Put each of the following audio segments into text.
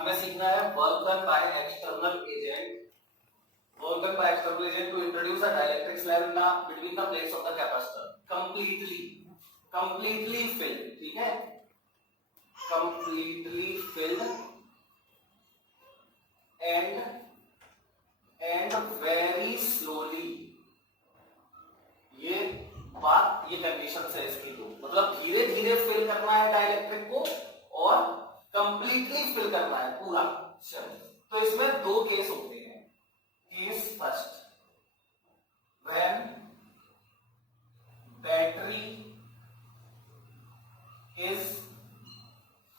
हमें सीखना है work done by external agent to introduce a dielectric slab in the between the plates of the capacitor completely filled, ठीक है, completely filled and very slowly. ये condition है इसकी दो, मतलब धीरे धीरे फिल करना है डाइलेक्ट्रिक को और कंप्लीटली फिल करना है पूरा। चलो, तो इसमें दो केस होते हैं। Case first, when battery is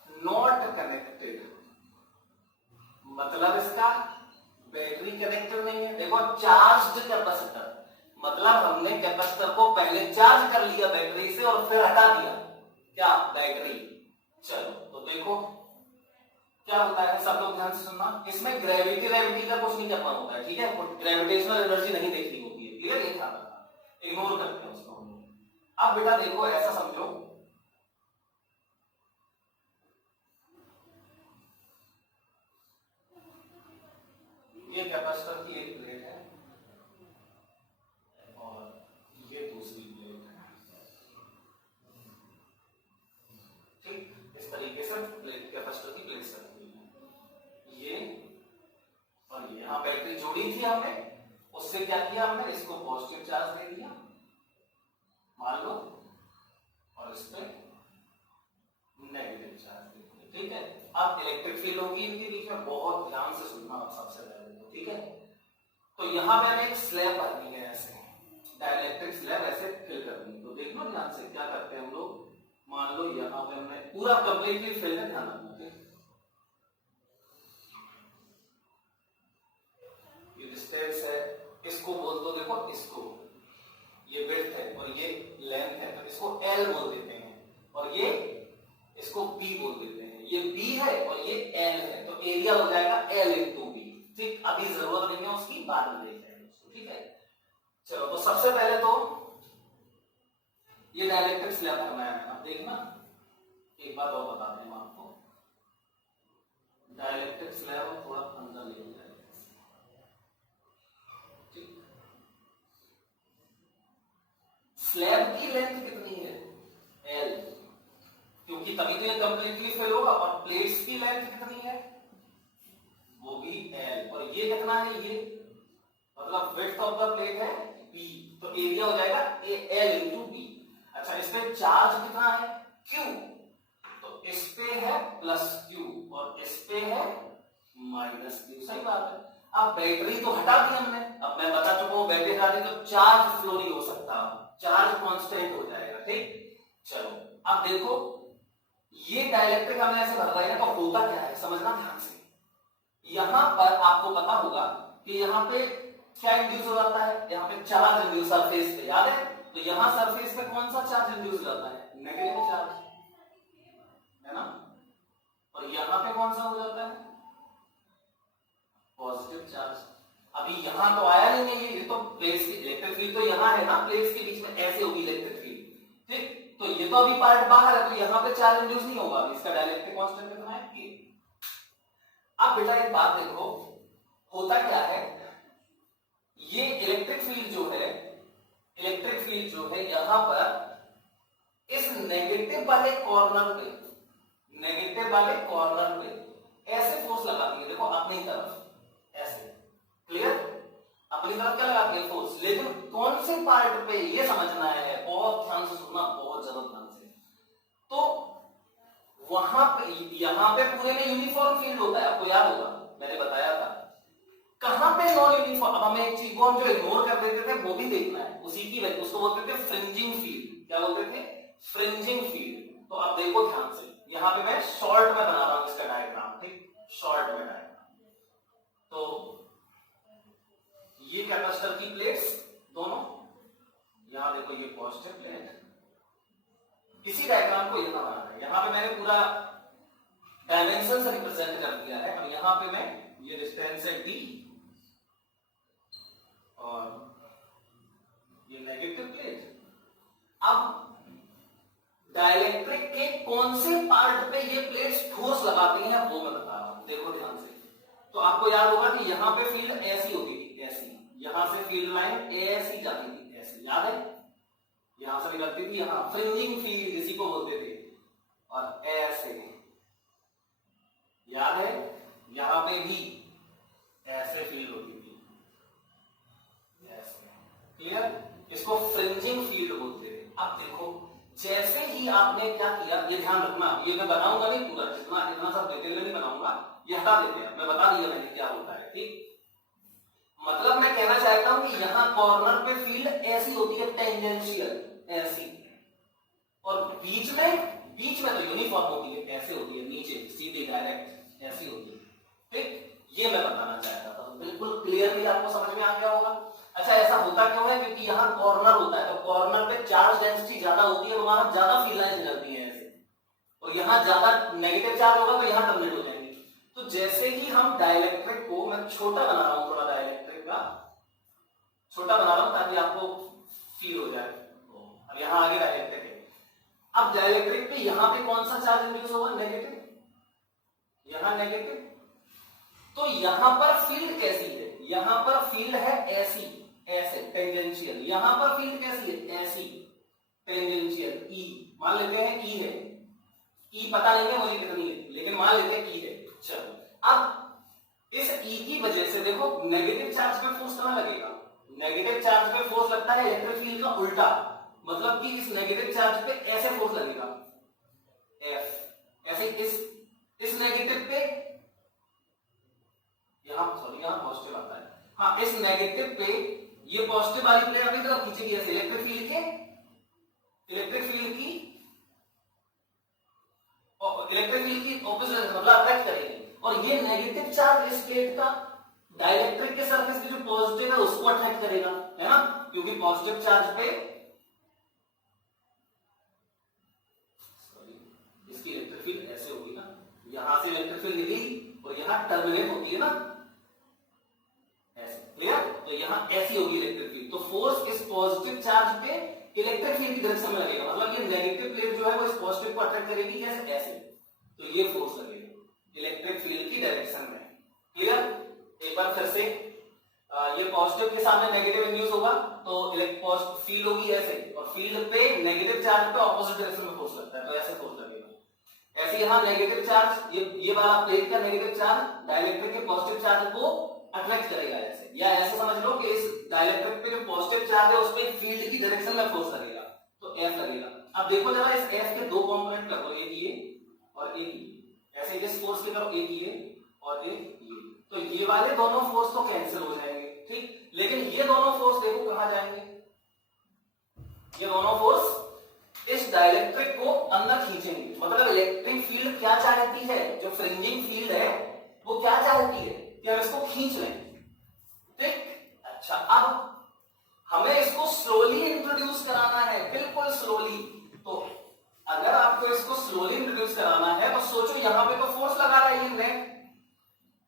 not connected, मतलब इसका बैटरी कनेक्टेड नहीं है। देखो चार्ज्ड कैपेसिटर, मतलब हमने कैपेसिटर को पहले चार्ज कर लिया बैटरी से और फिर हटा दिया क्या, बैटरी। चलो तो देखो क्या होता है, सब लोग ध्यान से सुनना। इसमें ग्रेविटी का कुछ नहीं करना होता है, ठीक है, ग्रेविटेशनल एनर्जी नहीं देखनी होती है, क्लियर, ये ध्यान रखना, इग्नोर करते हैं उसको। अब बेटा देखो ऐसा समझो, ये कैपेसिटर की एक प्लेट है और ये दूसरी प्लेट है, ठीक, इस तरीके से प्लेट कैपेसिटर की प्लेट्स रखी हुई है, ये और ये। यहां बैटरी जोड़ी थी हमने, उससे क्या किया हमने, इसको पॉजिटिव चार्ज दे दिया मान लो, और इस पे नेगेटिव चार्ज दे दिया, ठीक है। अब इलेक्ट्रिक फील्ड होगी इनके बीच में, बहुत ध्यान से सुनना आप सबसे पहले, ठीक है। तो यहां पे हमें एक स्लैब भरनी है, ऐसे डाइलेक्ट्रिक स्लैब ऐसे फिल करनी है। तो देखो ध्यान से क्या करते हैं हम लोग, मान लो यहां पे हमने पूरा कंप्लीटली फिल है, ध्यान रखना, ठीक। ये डिस्टेंस है, इसको बोल दो, देखो इसको, ये विड्थ है और ये लेंथ है, तो इसको L बोल देते हैं, और ये इसको B बोल देते हैं। ये B है और ये L है, तो एरिया हो जाएगा L इंटू B, ठीक। अभी जरूरत नहीं है उसकी, बाद में देख लेंगे उसको, ठीक है। चलो तो सबसे पहले तो ये डाइलेक्ट्रिक स्लैब भरना है। अब देखना, एक बात और बताते हैं आपको, डाइलेक्ट्रिक स्लैब थोड़ा अंदर ले जाएगा, ठीक। स्लैब की लेंथ कितनी है, L, क्योंकि तभी तो ये कंप्लीटली फिल होगा, और प्लेट्स की लेंथ कितनी है, वो भी L, और ये कितना है, ये मतलब विड्थ ऑफ द प्लेट है B, तो एरिया हो जाएगा L इंटू B। अच्छा, इस पे चार्ज कितना है, Q, तो इस पे है प्लस Q और इस पे है माइनस Q, सही बात है। अब बैटरी तो हटा दी हमने, अब मैं बता चुका हूं बैटरी हटा दी तो चार्ज फ्लो नहीं हो सकता, चार्ज कांस्टेंट हो जाएगा, ठीक। चलो अब देखो, ये डाइलेक्ट्रिक हमने ऐसे भर दिया, तो होता क्या है समझना ध्यान से। यहां पर आपको पता होगा कि यहां पे क्या इंड्यूस हो जाता है, यहां पे चार्ज इंड्यूस सरफेस पे, याद है, तो यहां सरफेस पे कौन सा चार्ज इंड्यूस हो जाता है, नेगेटिव चार्ज, है ना, और यहां पे कौन सा हो जाता है, पॉजिटिव चार्ज। अभी यहां तो आया नहीं है, ये तो प्लेट्स की इलेक्ट्रिक फील्ड तो यहां है ना, प्लेट्स के बीच में ऐसे होगी इलेक्ट्रिक फील्ड, ठीक। तो ये तो अभी पार्ट बाहर है, तो यहां पे चार्ज इंड्यूस नहीं होगा, इसका डाइलेक्ट्रिक कांस्टेंट कितना है, K। अब बेटा एक बात देखो, होता क्या है, ये इलेक्ट्रिक फील्ड जो है यहां पर इस नेगेटिव वाले कॉर्नर पे ऐसे फोर्स लगाती है, देखो अपनी तरफ ऐसे, क्लियर, अपनी तरफ क्या लगाती है, फोर्स, लेकिन कौन से पार्ट पे ये समझना है, बहुत ध्यान से सुनना, बहुत ज्यादा ध्यान से। तो वहां पे, यहां पे पूरे में यूनिफॉर्म फील्ड होता है, आपको याद होगा मैंने बताया था। कहां पे नॉन यूनिफॉर्म, अब हमें एक चीज को हम जो इग्नोर कर देते थे वो भी देखना है, उसी की वजह, उसको बोलते थे फ्रिंजिंग फील्ड, क्या बोलते थे, फ्रिंजिंग फील्ड। तो अब देखो ध्यान से, यहां पे मैं शॉर्ट में बना रहा हूं इसका डायग्राम, ठीक, शॉर्ट में डायग्राम। तो ये कैपेसिटर की प्लेट्स दोनों, यहां देखो ये पॉजिटिव प्लेट, इसी डायग्राम को यहां बनाना है। यहां पे मैंने पूरा डायमेंशन से रिप्रेजेंट कर दिया है, और यहां पे मैं ये डिस्टेंस है D और ये नेगेटिव प्लेट। अब डाइलेक्ट्रिक के कौन से पार्ट पे ये प्लेट्स फोर्स लगाती हैं वो मैं बता रहा हूं, देखो ध्यान से। तो आपको याद होगा कि यहां पे फील्ड ऐसी होती थी, ऐसी, यहां से फील्ड लाइन ऐसी जाती थी, ऐसी, याद है, यहां से निकलती थी, यहां फ्रिंजिंग फील्ड इसी को बोलते थे, और ऐसे, याद है, यहां पे भी ऐसे फील्ड होती थी, ऐसे, क्लियर, इसको फ्रिंजिंग फील्ड बोलते थे। अब देखो जैसे ही आपने क्या किया, ये ध्यान रखना, ये मैं बनाऊंगा नहीं पूरा, इतना सब डिटेल में नहीं बनाऊंगा, ये हटा देते हैं, मैं बता दिया मैंने क्या होता है, ठीक। मतलब मैं कहना चाहता हूं कि यहां कॉर्नर पे फील्ड ऐसी होती है, टेंजेंशियल, ऐसी, और बीच में तो यूनिफॉर्म होती है, ऐसे होती है, नीचे सीधी डायरेक्ट ऐसी होती है, ठीक। ये मैं बताना चाहता था, बिल्कुल क्लियरली आपको समझ में आ गया होगा। अच्छा, ऐसा होता क्यों है? क्योंकि यहाँ कॉर्नर होता है, तो कॉर्नर पे चार्ज डेंसिटी ज्यादा होती है, तो वहां ज्यादा फील्ड लाइंस निकलती हैं ऐसे, और यहाँ ज्यादा नेगेटिव चार्ज होगा तो यहाँ टर्मिनेट हो जाएंगे। तो जैसे ही हम डाइलेक्ट्रिक को, मैं छोटा बना रहा हूं थोड़ा, डाइलेक्ट्रिक का छोटा बना रहा हूं ताकि आपको फील हो जाए। अब यहाँ आगे डाइलेक्ट्रिक है, अब डाइलेक्ट्रिक पे यहाँ पे कौन सा चार्ज इंड्यूस होगा? नेगेटिव, यहाँ नेगेटिव, तो यहां पर फील्ड कैसी है? यहां पर फील्ड है ऐसी, ऐसे टेंजेंशियल, यहां पर फील्ड कैसी है? ऐसी टेंजेंशियल, ई मान लेते हैं, ई है, ई पता नहीं है मुझे कितनी है, लेकिन मान लेते हैं ई है। चलो, अब इस ई की वजह से देखो नेगेटिव चार्ज पे फोर्स कहां लगेगा? नेगेटिव चार्ज पे फोर्स लगता है इलेक्ट्रिक फील्ड का उल्टा, मतलब कि इस नेगेटिव चार्ज पे ऐसे फोर्स लगेगा, एफ, ऐसे इस नेगेटिव पे, यहां पॉजिटिव आता है, हाँ, इस नेगेटिव पे ये पॉजिटिव वाली प्लेट अपनी तरफ खींचेगी ऐसे, इलेक्ट्रिक फील्ड की ऑपोजिट, मतलब अट्रैक्ट करेगी, और ये नेगेटिव चार्ज इस प्लेट का डाइलेक्ट्रिक के सरफेस पे जो पॉजिटिव है उसको अट्रैक्ट करेगा, है ना, क्योंकि पॉजिटिव चार्ज पे इसकी इलेक्ट्रिक फील्ड ऐसे होगी ना, यहां से इलेक्ट्रिक फील्ड निकली और यहां टर्मिनेट होती है ना, ऐसे, क्लियर। तो यहां ऐसी होगी इलेक्ट्रिक फील्ड, तो फोर्स इस पॉजिटिव चार्ज पे इलेक्ट्रिक फील्ड की डायरेक्शन में लगेगा, मतलब ये नेगेटिव प्लेट जो है वो इस पॉजिटिव को अट्रैक्ट करेगी, कैसे? ऐसे, तो ये फोर्स लगेगा इलेक्ट्रिक फील्ड की डायरेक्शन में, क्लियर। एक बार फिर से, ये पॉजिटिव के सामने नेगेटिव इंड्यूस होगा तो फील्ड होगी ऐसे, और फील्ड पे नेगेटिव चार्ज पे ऑपोजिट डायरेक्शन में फोर्स लगता है, तो ऐसे फोर्स लगेगा। ऐसे यहां नेगेटिव चार्ज, ये वाला प्लेट का नेगेटिव चार्ज डाइलेक्ट्रिक के पॉजिटिव चार्ज को अट्रैक्ट करेगा ऐसे, या ऐसे समझ लो कि इस डाइलेक्ट्रिक पे जो पॉजिटिव चार्ज है उस पे फील्ड की डायरेक्शन में फोर्स लगेगा, तो एफ लगेगा। अब देखो जरा, इस एफ के दो कंपोनेंट कर दो, एक ये और एक ये, ऐसे इस फोर्स के करो, एक ये और एक ये, तो ये वाले दोनों फोर्स तो कैंसिल हो जाएंगे, ठीक। लेकिन ये दोनों फोर्स देखो कहां जाएंगे, ये दोनों फोर्स इस डाइलेक्ट्रिक को अंदर खींचेंगे, मतलब इलेक्ट्रिक फील्ड क्या चाहती है, जो फ्रिंजिंग फील्ड है वो क्या चाहती है कि हम इसको खींच लें, ठीक। अच्छा, अब हमें इसको स्लोली इंट्रोड्यूस कराना है, बिल्कुल स्लोली। तो अगर आपको इसको स्लोली इंट्रोड्यूस कराना है तो सोचो, यहां पे तो फोर्स लगा रहा है ये नेट,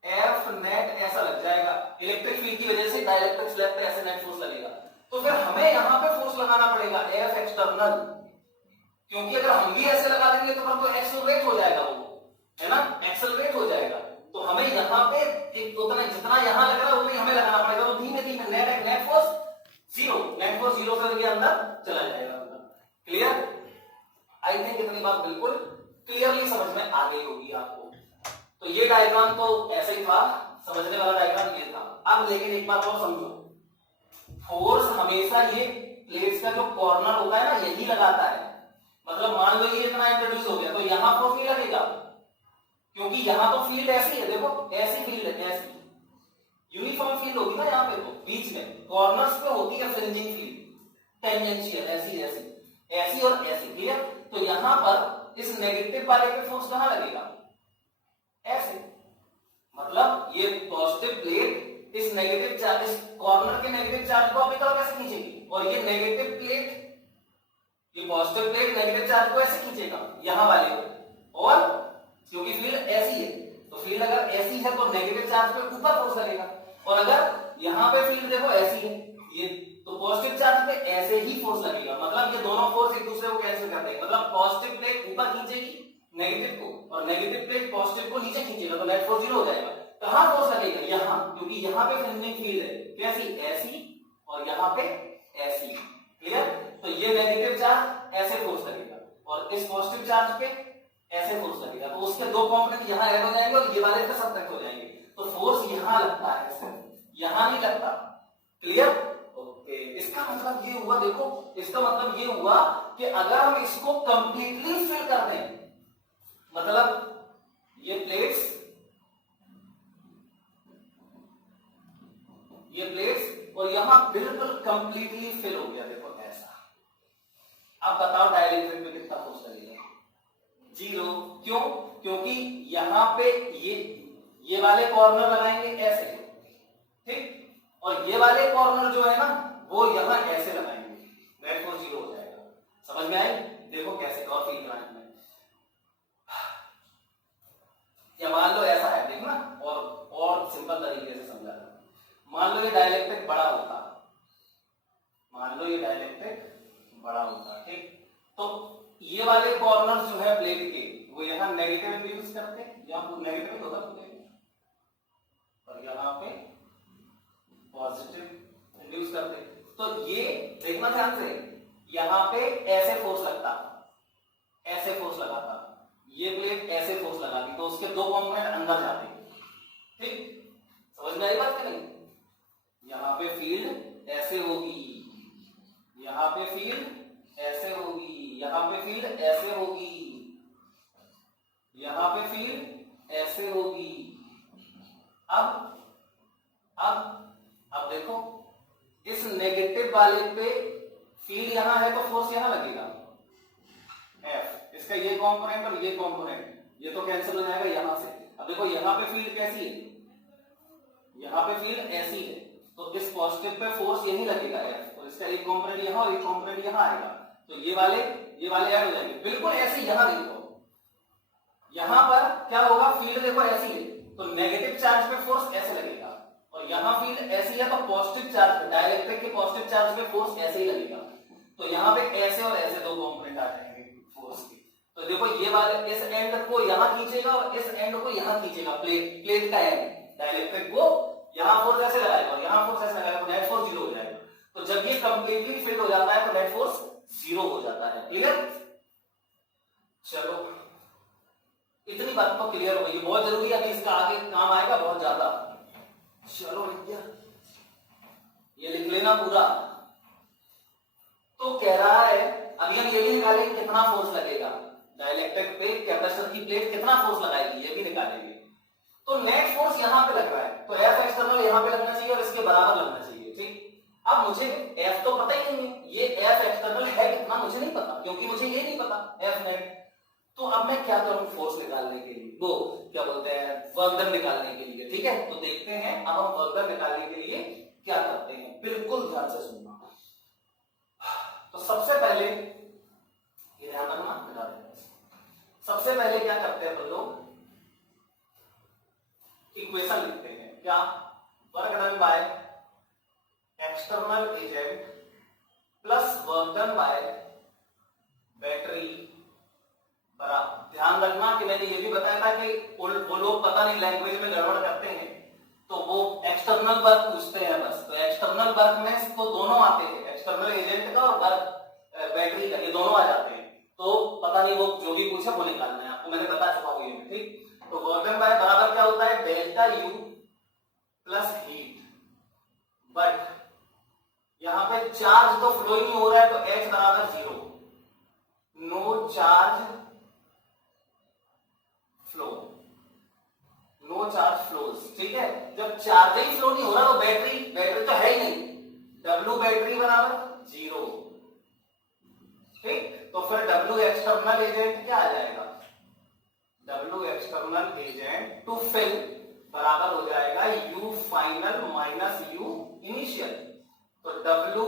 एफ नेट ऐसा लग जाएगा, इलेक्ट्रिक फील्ड की वजह से डाइलेक्ट्रिक स्लैब पे ऐसे नेट फोर्स लगेगा, तो फिर हमें यहां पे फोर्स लगाना पड़ेगा एफ एक्सटर्नल, क्योंकि अगर हम भी ऐसे लगा देंगे तो हमको एक्सेलरेट हो जाएगा, वो है ना, एक्सेलरेट हो जाएगा। तो हमें यहाँ पे उतना जितना यहाँ लग रहा है उतना ही हमें लगाना पड़ेगा, तो धीमे धीमे नेट फोर्स जीरो से के अंदर चला जाएगा, क्लियर। आई थिंक इतनी बात बिल्कुल क्लियरली समझ में आ गई होगी आपको। तो ये डायग्राम तो ऐसे ही था, समझने वाला डायग्राम ये था। अब लेकिन एक बात और समझो, फोर्स हमेशा ये प्लेट्स का जो कॉर्नर होता है ना यही लगाता है, मतलब मान लो ये इतना इंट्रोड्यूस हो गया तो यहां फोर्स नहीं लगेगा, क्योंकि यहां तो फील्ड ऐसी है, देखो ऐसी फील्ड है, ऐसी यूनिफॉर्म फील्ड होगी ना यहाँ पे, तो बीच में कॉर्नर्स पे होती है फ्रिंजिंग फील्ड टेंजेंशियल, ऐसी ऐसी ऐसी और ऐसी, क्लियर। तो यहां पर इस नेगेटिव वाले पे फोर्स कहां लगेगा? ऐसे, मतलब ये पॉजिटिव प्लेट इस नेगेटिव चार्ज, इस कॉर्नर के नेगेटिव चार्ज को अपनी तरफ कैसे खींचेगी, और ये नेगेटिव प्लेट, ये पॉजिटिव प्लेट नेगेटिव चार्ज को ऐसे खींचेगा यहां वाले को, और क्योंकि फील्ड ऐसी है तो फील्ड अगर ऐसी है तो नेगेटिव चार्ज पे ऊपर फोर्स लगेगा, और अगर यहां पे फील्ड देखो ऐसी है, ये तो पॉजिटिव चार्ज पे ऐसे ही फोर्स लगेगा, मतलब ये दोनों फोर्स एक दूसरे को कैंसिल कर देंगे, मतलब पॉजिटिव प्लेट ऊपर खींचेगी नेगेटिव को और नेगेटिव प्लेट पॉजिटिव को नीचे खींचेगा, तो नेट फोर्स 0 हो जाएगा। कहां फोर्स लगेगा? यहां, क्योंकि यहां पे फ्रिंजिंग फील्ड है, कैसी? ऐसी, और यहां पे ऐसी। क्लियर? तो ये नेगेटिव चार्ज ऐसे फोर्स लगेगा और इस पॉजिटिव चार्ज पे ऐसे फोर्स लगेगा, तो उसके दो कंपोनेंट यहां ऐड हो जाएंगे और ये वाले पे सब्ट्रैक्ट हो जाएंगे, तो फोर्स यहां लगता है, यहां नहीं लगता। क्लियर? ओके, इसका मतलब ये हुआ, देखो इसका मतलब ये हुआ कि अगर हम इसको कंप्लीटली फिल कर दें, मतलब ये प्लेट्स और यहां बिल्कुल कंप्लीटली फिल हो गया, देखो ऐसा। अब बताओ डाइलेक्ट्रिक पे कितना फोर्स लगेगा? 0। क्यों? क्योंकि यहां पे ये वाले कॉर्नर लगाएंगे ऐसे, ठीक, और ये वाले कॉर्नर जो है ना वो यहां ऐसे लगाएंगे, नेट फोर्स 0 हो जाएगा। समझ में आई? देखो कैसे और फील कराएं में, या मान लो ऐसा है, देखना और सिंपल तरीके से समझा। मान लो ये डाइलेक्ट्रिक बड़ा होता, मान लो ये डाइलेक्ट्रिक बड़ा होता, ठीक, तो ये वाले कॉर्नर जो है प्लेट के वो यहां नेगेटिव इंड्यूस करते, यहां नेगेटिव होता और यहां पे पॉजिटिव इंड्यूस करते, तो ये देखना ध्यान से, यहां पे ऐसे फोर्स लगता, ऐसे फोर्स लगाता, ये प्लेट ऐसे फोर्स लगाती, तो उसके दो कंपोनेंट अंदर जाते, ठीक, समझ में आई बात कि नहीं? यहां पे फील्ड ऐसे होगी, यहां पे फील्ड ऐसे होगी, यहां पे फील्ड ऐसे होगी, यहां पे फील्ड ऐसे होगी। अब देखो इस नेगेटिव वाले पे फील्ड यहां है तो फोर्स यहां लगेगा F, इसका ये कंपोनेंट और ये कंपोनेंट ये तो कैंसिल हो जाएगा यहां से। अब देखो यहां पे फील्ड कैसी है, यहां पे फील्ड ऐसी है, तो इस पॉजिटिव पे फोर्स यही लगेगा F, और इसका एक कंपोनेंट यहां और एक कंपोनेंट यहां आएगा, तो ये वाले ऐड हो जाएंगे, बिल्कुल ऐसे। यहां देखो, यहां पर क्या होगा, फील्ड देखो ऐसी है तो नेगेटिव चार्ज पे फोर्स ऐसे लगेगा, और यहां फील्ड ऐसी है तो पॉजिटिव चार्ज पे, डाइलेक्ट्रिक के पॉजिटिव चार्ज पे फोर्स ऐसे ही लगेगा, तो यहां पे ऐसे और ऐसे दो कंपोनेंट आ जाएंगे फोर्स के। तो देखो ये वाले इस एंड को यहां खींचेगा और इस एंड को यहां खींचेगा, प्लेट का एंड डाइलेक्ट्रिक को यहां फोर्स ऐसे लगाएगा और यहां फोर्स ऐसे लगाएगा, तो नेट फोर्स 0 हो जाएगा। तो जब ये कंप्लीटली फिल हो जाता है तो नेट फोर्स 0 हो जाता है। क्लियर? चलो इतनी बात तो क्लियर हो गई, बहुत जरूरी है, अभी इसका आगे काम आएगा बहुत ज्यादा। चलो भैया ये लिख लेना पूरा। तो कह रहा है अभी हम ये भी निकालेंगे कितना फोर्स लगेगा डाइलेक्ट्रिक पे, कैपेसिटर की प्लेट कितना फोर्स लगाएगी ये भी निकालेंगे। तो नेट फोर्स यहां पे लग रहा है तो F एक्सटर्नल यहां पे लगना चाहिए और इसके बराबर लगना चाहिए, ठीक। अब मुझे F तो पता ही नहीं है, ये F एक्सटर्नल है कितना मुझे नहीं पता, क्योंकि मुझे ये नहीं पता F नेट। तो अब मैं क्या करूं फोर्स निकालने के लिए, वो क्या बोलते हैं वर्क डन निकालने के लिए, ठीक है। तो देखते हैं अब हम वर्क डन निकालने के लिए क्या करते हैं, बिल्कुल ध्यान से सुनना। तो सबसे पहले ये ध्यान रखना, बता दें सबसे पहले क्या करते हैं लोग, इक्वेशन लिखते हैं, क्या, work done by external agent plus work done bye battery बराबर। ध्यान रखना कि मैंने ये भी बताया था कि वो लोग पता नहीं लैंग्वेज में गड़बड़ करते हैं तो वो एक्सटर्नल वर्क पूछते हैं बस। तो एक्सटर्नल वर्क में तो दोनों आते हैं, एक्सटर्नल एजेंट का और वर्क बैटरी का, ये दोनों आ जाते हैं। तो पता नहीं वो जो भी पूछे वो निकालना है आपको, मैंने बता चुका हूं ये, ठीक। तो वर्क डन बाय बराबर क्या होता है, delta U plus heat, but यहां पे चार्ज तो फ्लो ही नहीं हो रहा है तो H बराबर 0, no charge flow, no charge flows, ठीक है। जब चार्ज ही फ्लो नहीं हो रहा तो बैटरी तो है ही नहीं, W बैटरी बराबर 0, ठीक। तो फिर W एक्सटर्नल एजेंट क्या आ जाएगा, W external agent to fill बराबर हो जाएगा U final minus U initial. तो W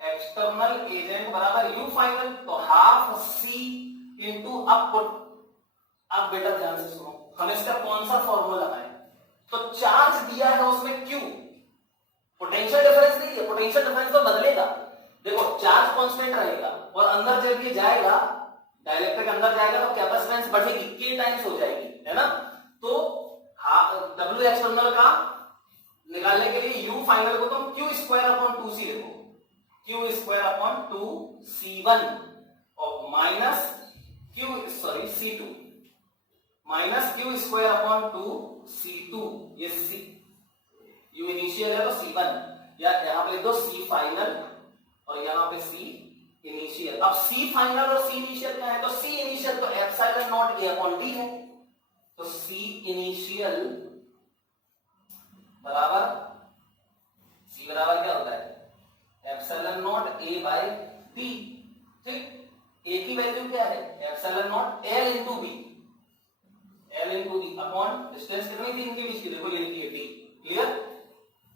एक्सटर्नल एजेंट बराबर U फाइनल, तो हाफ C इंटू अपपुट। अब बेटा ध्यान से सुनो, हम इसका कौन सा फॉर्मूला लगाएं, तो चार्ज दिया है उसमें Q, पोटेंशियल डिफरेंस नहीं है, पोटेंशियल डिफरेंस तो बदल चार्ज कांस्टेंट रहेगा और अंदर जब ये जाएगा, डाइलेक्ट्रिक अंदर जाएगा तो कैपेसिटेंस बढ़ेगी, k टाइम्स हो जाएगी, है ना। तो W एक्सटर्नल का निकालने के लिए U फाइनल को तुम Q स्क्वायर अपॉन 2C लिखो, Q स्क्वायर अपॉन 2C1 और minus C2 minus Q square upon 2C2, ये C U इनिशियल है तो C1, या यहां पे लिख दो C फाइनल और यहां पे C इनिशियल। अब C फाइनल और C इनिशियल क्या है, तो C इनिशियल तो epsilon not A upon D है, तो C इनिशियल बराबर C बराबर क्या होता है, एप्सिलॉन नॉट A बाय D, ठीक। A की वैल्यू क्या है, epsilon naught L into B, L into D upon distance कितनी थी इनके बीच की, देखो ये लिखी है D, क्लियर।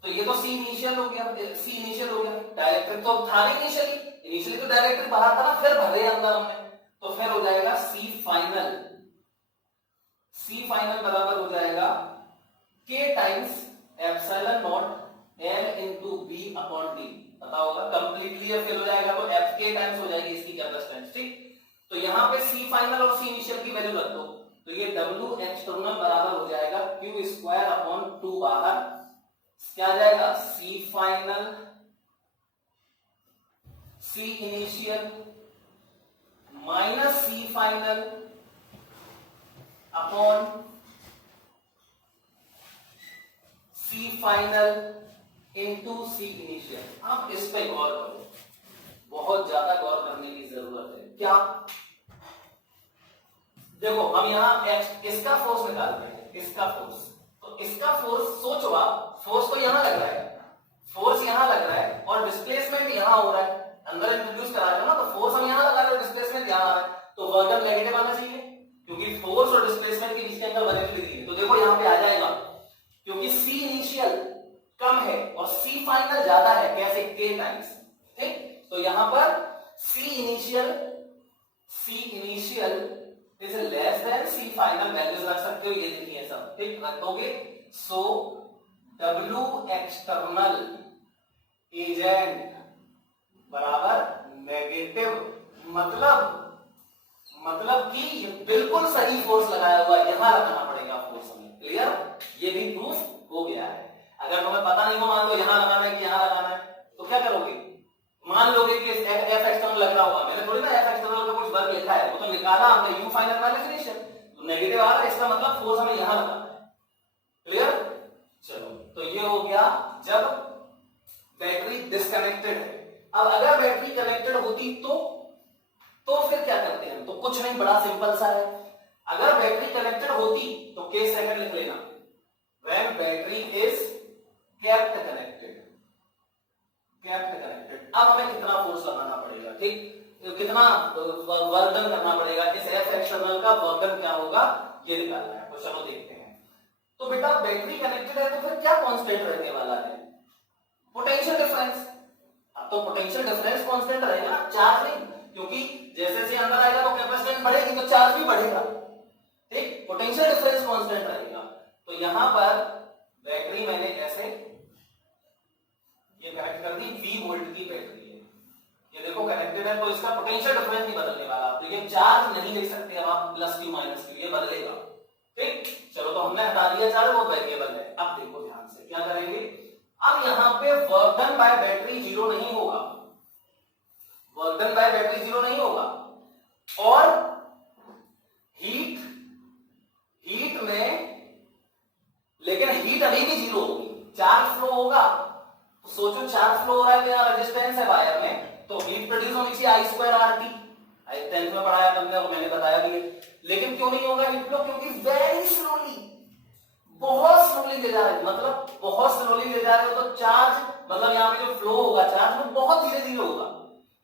तो ये तो C इनिशियल हो गया, C इनिशियल हो गया, डाइलेक्ट्रिक तो था नहीं इनिशियली तो डाइलेक्ट्रिक बाहर था ना, फिर भरे अंदर हमने, तो फिर हो जाएगा C फाइनल बराबर हो जाएगा K times epsilon naught L into B upon D, पता होगा कंप्लीटली फिल हो जाएगा तो F K टाइम्स हो जाएगी इसकी कैपेसिटेंस, ठीक। तो यहां पे C फाइनल और C इनिशियल की वैल्यू रख दो, तो ये W एक्सटर्नल बराबर हो जाएगा Q स्क्वायर अपॉन 2 बाहर क्या आ जाएगा, C final C initial minus C final upon C final into C initial. आप इस पे गौर करो, बहुत ज्यादा गौर करने की जरूरत है। क्या, देखो हम यहां इसका फोर्स निकालते हैं, इसका फोर्स, तो इसका फोर्स सोचो आप, फोर्स तो यहां लग रहा है, फोर्स यहां लग रहा है और डिस्प्लेसमेंट यहां हो रहा है, अंदर इंट्रोड्यूस करा रहे हो ना, तो फोर्स हम यहां लगा रहे हैं, डिस्प्लेसमेंट यहां आ रहा है, तो वर्क डन नेगेटिव आना चाहिए क्योंकि फोर्स और डिस्प्लेसमेंट के बीच के एंगल 180 डिग्री है। तो देखो यहां पे आ जाएगा, क्योंकि C इनिशियल कम है और C फाइनल ज्यादा है, कैसे, K टाइम्स, ठीक। तो यहां पर C initial is less than C final, values रख सकते हो, ये लिखी है सब, ठीक, रख दोगे। सो W एक्सटर्नल एजेंट बराबर नेगेटिव, मतलब कि ये बिल्कुल सही फोर्स लगाया हुआ, यहां लगाना पड़ेगा फोर्स हमें, क्लियर। ये भी प्रूफ हो गया है। अगर तुम्हें पता नहीं हो, मान लो यहां लगाना है कि यहां लगाना है, तो क्या करोगे, मान लोगे कि F एक्सटर्नल लग रहा होगा, मैंने थोड़ी ना F एक्सटर्नल का कुछ वर्क लिखा है, वो तो निकाला हमने U फाइनल माइनस इनिशियल, तो नेगेटिव आ रहा है, इसका मतलब फोर्स हमें यहां लगाना है, क्लियर। चलो, तो ये हो गया जब बैटरी डिस्कनेक्टेड है। अब अगर बैटरी कनेक्टेड होती तो फिर क्या करते हैं, तो कुछ नहीं, बड़ा सिंपल सा है। अगर बैटरी कनेक्टेड होती तो K सेकंड लिख लेना, when battery is kept connected. अब हमें कितना फोर्स लगाना पड़ेगा, ठीक, कितना वर्क डन करना पड़ेगा, इस F एक्सटर्नल का वर्क डन क्या होगा ये निकालना है। तो चलो देखते हैं। तो बेटा बैटरी कनेक्टेड है तो फिर क्या कांस्टेंट रहने वाला है, पोटेंशियल डिफरेंस। अब तो पोटेंशियल डिफरेंस कांस्टेंट रहेगा ना, चार्ज नहीं, क्योंकि जैसे जैसे अंदर आएगा तो कैपेसिटेंस बढ़ेगी तो चार्ज भी बढ़ेगा, ठीक, पोटेंशियल डिफरेंस कांस्टेंट रहेगा। तो यहां पर बैटरी मैंने ऐसे ये कनेक्ट कर दी, 20 वोल्ट की बैटरी है, ये देखो कनेक्टेड है, तो इसका पोटेंशियल डिफरेंस नहीं बदलने वाला, तो ये चार्ज नहीं लिख सकते अब आप प्लस क्यू माइनस क्यू, ये बदलेगा, ठीक। चलो तो हमने हटा दिया चार्ज, वो वेरिएबल है। अब देखो ध्यान से क्या करेंगे, अब यहां पे work done bye battery zero नहीं होगा, work done bye battery zero नहीं होगा, और हीट में, लेकिन हीट अभी भी जीरो होगी, चार्ज फ्लो होगा। तो सोचो चार्ज फ्लो हो रहा है, यहाँ रेजिस्टेंस है वायर में, तो हीट प्रोड्यूस होनी चाहिए I स्क्वायर RT, 10th में पढ़ाया तुमने, मैंने बताया भी है। लेकिन क्यों नहीं होगा हीट फ्लो, क्योंकि वेरी स्लोली, बहुत स्लोली ले जा रहे हैं, मतलब बहुत स्लोली ले जा रहे हो, तो चार्ज मतलब यहाँ पे जो फ्लो होगा चार्ज वो बहुत धीरे धीरे होगा,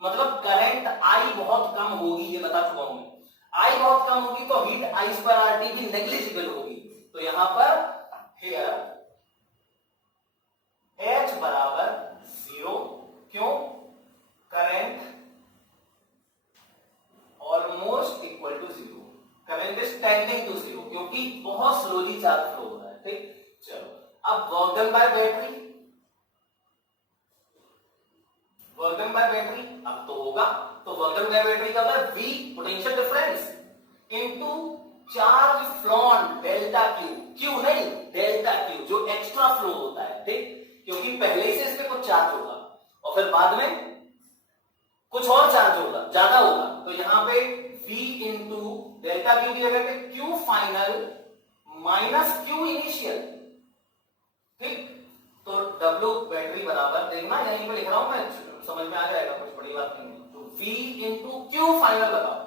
मतलब करंट I बहुत कम होगी, ये बता चुका हूं मैं। I बहुत कम होगी तो हीट I स्क्वायर RT भी नेग्लिजिबल होगी। तो यहां पर हियर H बराबर 0, क्यों, current almost equal to 0, current is tending to 0, क्योंकि बहुत स्लोली चार्ज फ्लो हो रहा है, ठीक। चलो अब work done bye battery, work done bye battery, अब तो होगा। तो वर्क डन बाय बैटरी का होता है V potential difference into charge flown delta Q, Q नहीं डेल्टा क्यू, जो एक्स्ट्रा फ्लो होता है, ठीक, क्योंकि पहले ही से इसमें कुछ चार्ज होगा और फिर बाद में कुछ और चार्ज होगा, ज्यादा होगा। तो यहां पे V इंटू डेल्टा क्यू की जगह पे Q final minus Q initial, ठीक। तो W बैटरी बराबर, देखना यहीं पे लिख रहा हूं मैं, समझ में आ जाएगा, कुछ बड़ी बात नहीं है। तो V इंटू क्यू फाइनल लगाओ,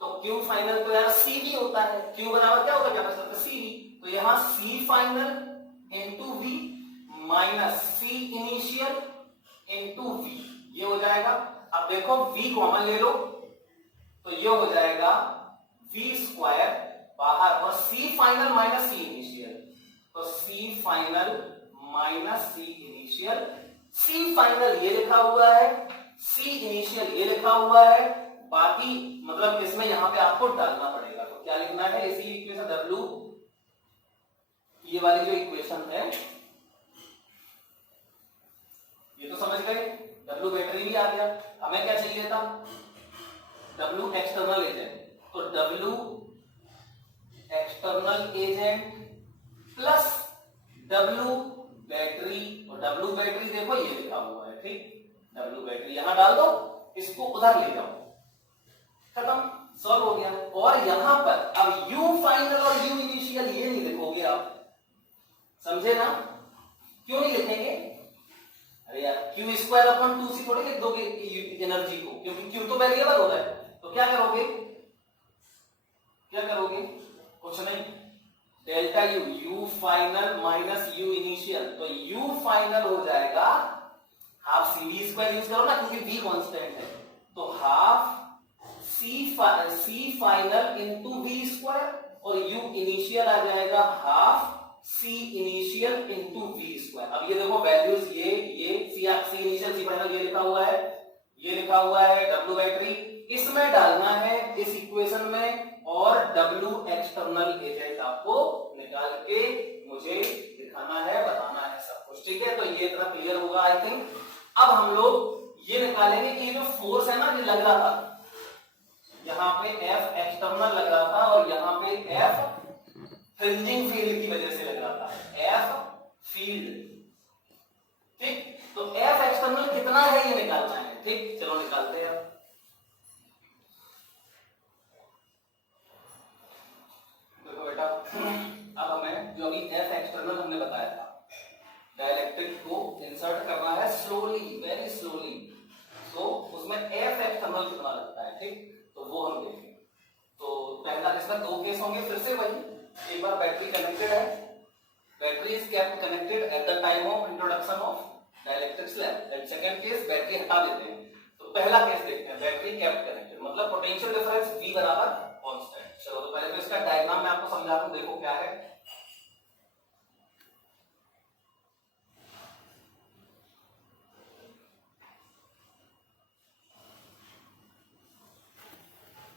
तो क्यू फाइनल तो यार CV होता है, क्यू बराबर क्या होगा, कैपेसिटर CV। तो यहां C final into V minus C initial into V, ये हो जाएगा। अब देखो V कॉमन ले लो तो ये हो जाएगा V स्क्वायर बाहर और C final minus C initial, तो C final minus C initial, C final ये लिखा हुआ है, C इनिशियल ये लिखा हुआ है, बाकी मतलब इसमें यहां पे आपको डालना पड़ेगा। तो क्या लिखना है, इसी इक्वेशन W, ये वाली जो इक्वेशन है ये तो समझ गए, W बैटरी भी आ गया। हमें क्या चाहिए था, W एक्सटर्नल एजेंट, तो W external agent plus W battery, और W बैटरी देखो ये लिखा हुआ है, ठीक, W बैटरी यहां डाल दो, इसको उधर ले जाओ, खत्म, सॉल्व हो गया। और यहां पर अब U फाइनल और U इनिशियल ये नहीं लिखोगे आप, समझे ना, क्यों नहीं लिखेंगे, अरे यार क्यू स्क्वायर अपॉन 2C थोड़ी लिख दोगे एनर्जी को, क्योंकि क्यू तो वेरिएबल होता है। तो क्या करोगे, क्या करोगे, कुछ नहीं, delta U, you final minus you initial, तो यू फाइनल हो जाएगा हाफ CV स्क्वायर यूज करो ना, क्योंकि V कांस्टेंट है, तो half C final into V square, और U इनिशियल आ जाएगा half C initial into V square. अब ये देखो वैल्यूज, ये C इनिशियल C फाइनल ये लिखा हुआ है, ये लिखा हुआ है W बैटरी, इसमें डालना है इस इक्वेशन में, और W एक्सटर्नल एजेंट आपको निकाल के मुझे दिखाना है, बताना है सब कुछ, ठीक है। तो ये इतना क्लियर होगा आई थिंक। अब हम लोग ये निकालेंगे कि ये जो फोर्स है ना, ये लग रहा था यहाँ पे F एक्सटर्नल लग रहा था, और यहाँ पे F फ्रिंजिंग फील्ड की वजह से लग रहा था, F फील्ड, ठीक। तो F एक्सटर्नल कितना है ये निकालना है, ठीक, चलो निकालते हैं। देखो बेटा, अब हमें जो अभी F एक्सटर्नल हमने बताया था, डाइलेक्ट्रिक को इंसर्ट करना है स्लोली, वेरी स्लोली, तो उसमें F एक्सटर्नल कितना लगता है, ठीक, तो वो हम देखेंगे। तो पहला इसका दो केस होंगे, फिर से वही, एक बार बैटरी कनेक्टेड है, battery is kept connected at the time of introduction of dielectric slab, and second case battery हटा देते हैं। तो पहला केस देखते हैं, बैटरी केप्ट कनेक्टेड, मतलब पोटेंशियल डिफरेंस V बराबर कांस्टेंट। चलो तो पहले तो इसका डायग्राम मैं आपको समझाता हूं, देखो क्या है।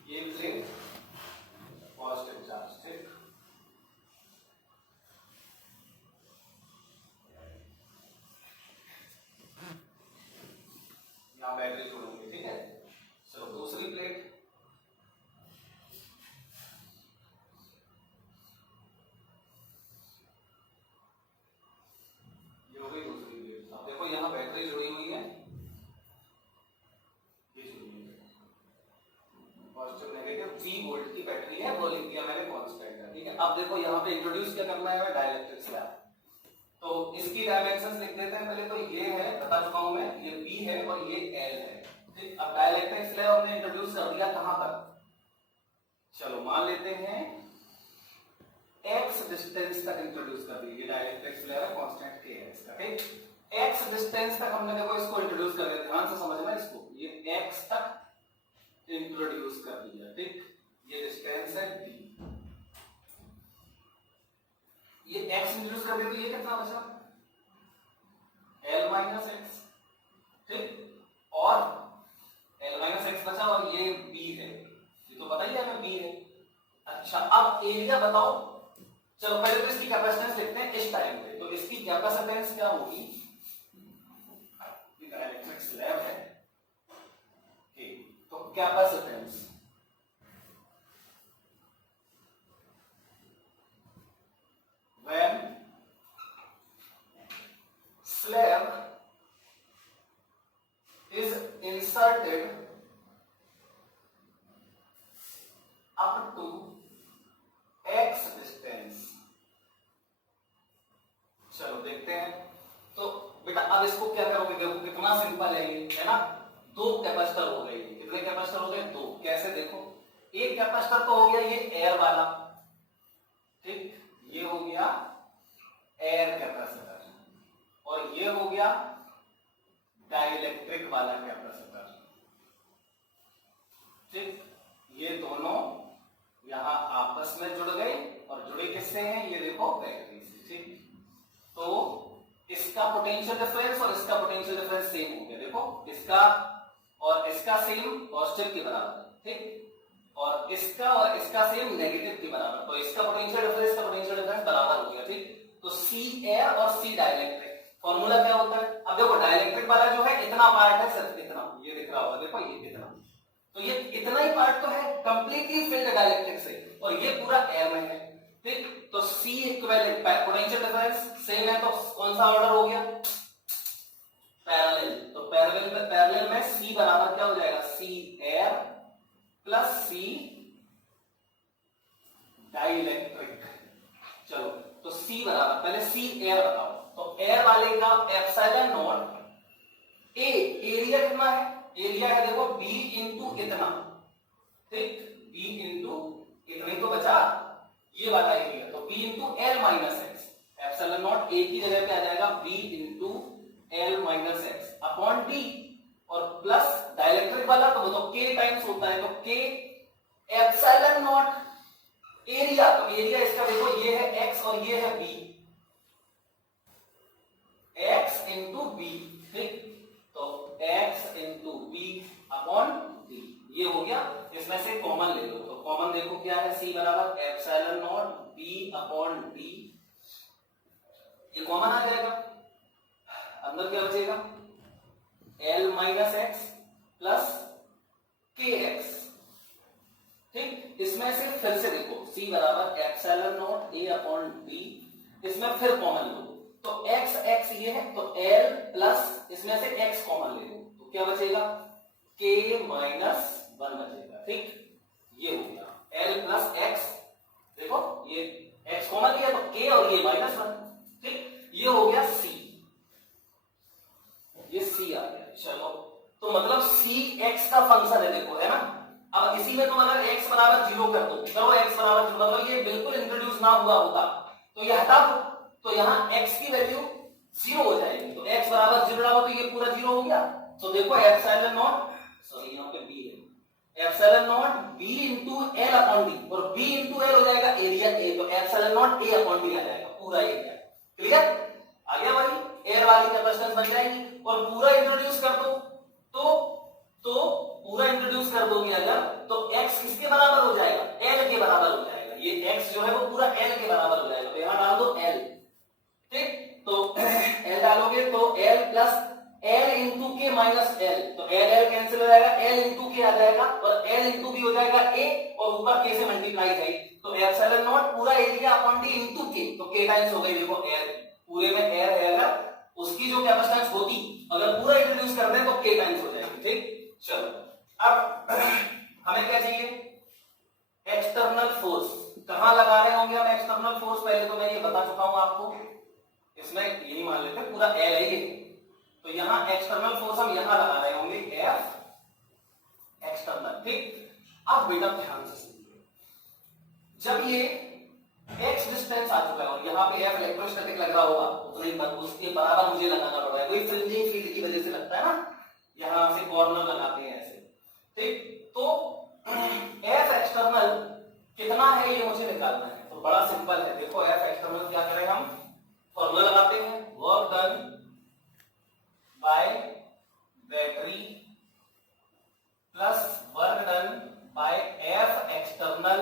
ये प्लेट पॉजिटिव चार्ज, ठीक, यहां बैटरी जोड़ूंगी, ठीक है। चलो दूसरी प्लेट, ये हो गई दूसरी प्लेट। अब देखो यहां बैटरी जुड़ी हुई है, ये जुड़ी हुई है, पॉजिटिव नेगेटिव V वोल्ट की बैटरी है, वो लिख दिया मैंने कांस्टेंट है, ठीक है। अब देखो यहाँ पे इंट्रोड्यूस क्या करना है, डाइलेक्ट्रिक स्लैब, तो इसकी डायमेंशंस लिख देते हैं पहले। तो ये है, बता चुका हूं मैं, ये B है और ये L है, ठीक। अब डाइलेक्ट्रिक स्लैब हमने इंट्रोड्यूस कर दिया कहां तक, चलो मान लेते हैं x डिस्टेंस तक इंट्रोड्यूस कर दिया, ये डाइलेक्ट्रिक स्लैब है कांस्टेंट Kx का, ठीक। x डिस्टेंस तक हमने देखो इसको इंट्रोड्यूस कर दिया, ध्यान से समझना इसको, ये x तक इंट्रोड्यूस कर दिया, ठीक, ये डिस्टेंस है D, ये x इंट्रोड्यूस कर दिया, तो ये कितना बचा, L माइनस एक्स, ठीक, और L माइनस एक्स बचा, और ये B है, ये तो पता ही है हमें B है। अच्छा अब एरिया बताओ, चलो पहले तो इसकी कैपेसिटेंस लिखते हैं इस टाइम पे, तो इसकी कैपेसिटेंस क्या होगी, डाइलेक्ट्रिक स्लैब है, capacitance, when slab is inserted up to x distance। चलो देखते हैं। तो बेटा अब इसको क्या करोगे, देखो कितना सिंपल है ये, है ना। दो कैपेसिटर हो गए, कितने कैपेसिटर हो गए, दो। कैसे, देखो एक कैपेसिटर तो हो गया ये एयर वाला, ठीक, ये हो गया एयर कैपेसिटर, और ये हो गया डाइलेक्ट्रिक वाला कैपेसिटर, ठीक। ये दोनों यहां आपस में जुड़ गए, और जुड़े किससे हैं, ये देखो बैटरी से, ठीक। तो इसका पोटेंशियल डिफरेंस और इसका पोटेंशियल डिफरेंस सेम हो गया, देखो इसका और इसका सेम पॉजिटिव के बराबर, ठीक, और इसका सेम नेगेटिव के बराबर। तो इसका पोटेंशियल डिफरेंस का पोटेंशियल डिफरेंस बराबर हो गया, ठीक। तो सी एयर और सी डाइलेक्ट्रिक, फॉर्मूला क्या होता है। अब देखो डाइलेक्ट्रिक वाला जो है इतना पार्ट है, सिर्फ इतना, ये दिख रहा होगा, देखो ये इतना, तो ये इतना ही पार्ट तो है कंप्लीटली फिल्ड डाइलेक्ट्रिक से, और ये पूरा एयर में है, ठीक। तो C equivalent potential difference same है, तो कौन सा ऑर्डर हो गया, पैरेलल। तो पैरेलल में C बराबर क्या हो जाएगा, C air plus C dielectric. चलो तो C बराबर, पहले C एयर बताओ। तो एयर वाले का एप्सिलॉन नॉट ए, एरिया कितना है, एरिया है देखो B इंटू इतना, ठीक, B इंटू इतने तो बचा ये वाला एरिया, तो B into L minus x, epsilon not a की जगह पे आ जाएगा B into L minus x upon T, और प्लस डाइलेक्ट्रिक वाला तो वो तो K टाइम्स होता है, तो K एप्सिलॉन नॉट एरिया, तो एरिया इसका देखो ये है x और ये है B, x इंटू B, ठीक। तो x into B upon D, ये हो गया। इसमें से कॉमन ले लो, तो कॉमन देखो क्या है, C बराबर epsilon not B upon D, ये कॉमन आ जाएगा, अंदर क्या बचेगा, L minus x plus KX, ठीक। इसमें से फिर से देखो C बराबर epsilon not A upon D, इसमें फिर कॉमन लो, तो x x ये है, तो L प्लस इसमें से x कॉमन ले लो, तो क्या बचेगा, K माइनस 1 बचेगा, ठीक। ये हो गया L प्लस x, देखो ये x कॉमन लिया तो K और ये माइनस 1, ठीक। ये हो गया C, ये C आ गया। चलो तो मतलब C x का फंक्शन है, देखो है ना। अब इसी में तुम अगर x बराबर 0 कर दो, करो x बराबर 0, मतलब ये बिल्कुल इंट्रोड्यूस ना हुआ होता, तो ये हटा दो, तो यहाँ x की वैल्यू 0 हो जाएगी, तो x बराबर 0 डालो तो ये पूरा 0 हो गया। तो देखो एप्सिलॉन नॉट, सॉरी यहाँ पे b है, epsilon not b into L upon D, और b इंटू एल हो जाएगा एरिया a, तो epsilon not a upon D आ जाएगा पूरा एरिया। क्लियर आ गया भाई, एयर वाली कैपेसिटेंस बन जाएगी, और पूरा इंट्रोड्यूस कर दो, तो पूरा इंट्रोड्यूस कर दोगे अगर, तो x किसके बराबर हो जाएगा, l के बराबर हो जाएगा, ये x जो है वो पूरा l के बराबर हो जाएगा, तो यहां डाल दो l, ठीक। तो l डालोगे तो l प्लस l इंटू के माइनस l, तो l कैंसिल हो जाएगा, l इंटू के आ जाएगा, और l इंटू भी हो जाएगा a, और ऊपर k से मल्टीप्लाई है, तो एप्सिलॉन नॉट पूरा area upon d into k, तो k टाइम्स हो गई, देखो l पूरे में एयर है, अगर उसकी जो कैपेसिटेंस होती अगर पूरा इंट्रोड्यूस कर दें तो k टाइम्स हो जाएगी, ठीक। चलो अब हमें क्या चाहिए, एक्सटर्नल फोर्स। कहां लगा रहे होंगे हम एक्सटर्नल फोर्स, पहले तो मैं ये बता चुका हूं आपको, इसमें यही मान लेते हैं पूरा L है ये, तो यहां एक्सटर्नल फोर्स हम यहां लगा रहे होंगे F एक्सटर्नल, ठीक। अब बेटा ध्यान से सुनिए, जब ये x डिस्टेंस आ चुका है और यहाँ पे F इलेक्ट्रोस्टैटिक लग रहा होगा, उतने उसके बराबर मुझे लगाना पड़ रहा है, वही फ्रिंजिंग फील्ड की वजह से लगता है ना, यहां से कॉर्नर लगाते हैं ऐसे, ठीक। तो F एक्सटर्नल कितना है ये मुझे निकालना है, तो बड़ा सिंपल है, देखो F एक्सटर्नल क्या करें हम, फॉर्मूला लगाते हैं, work done bye battery plus work done bye F external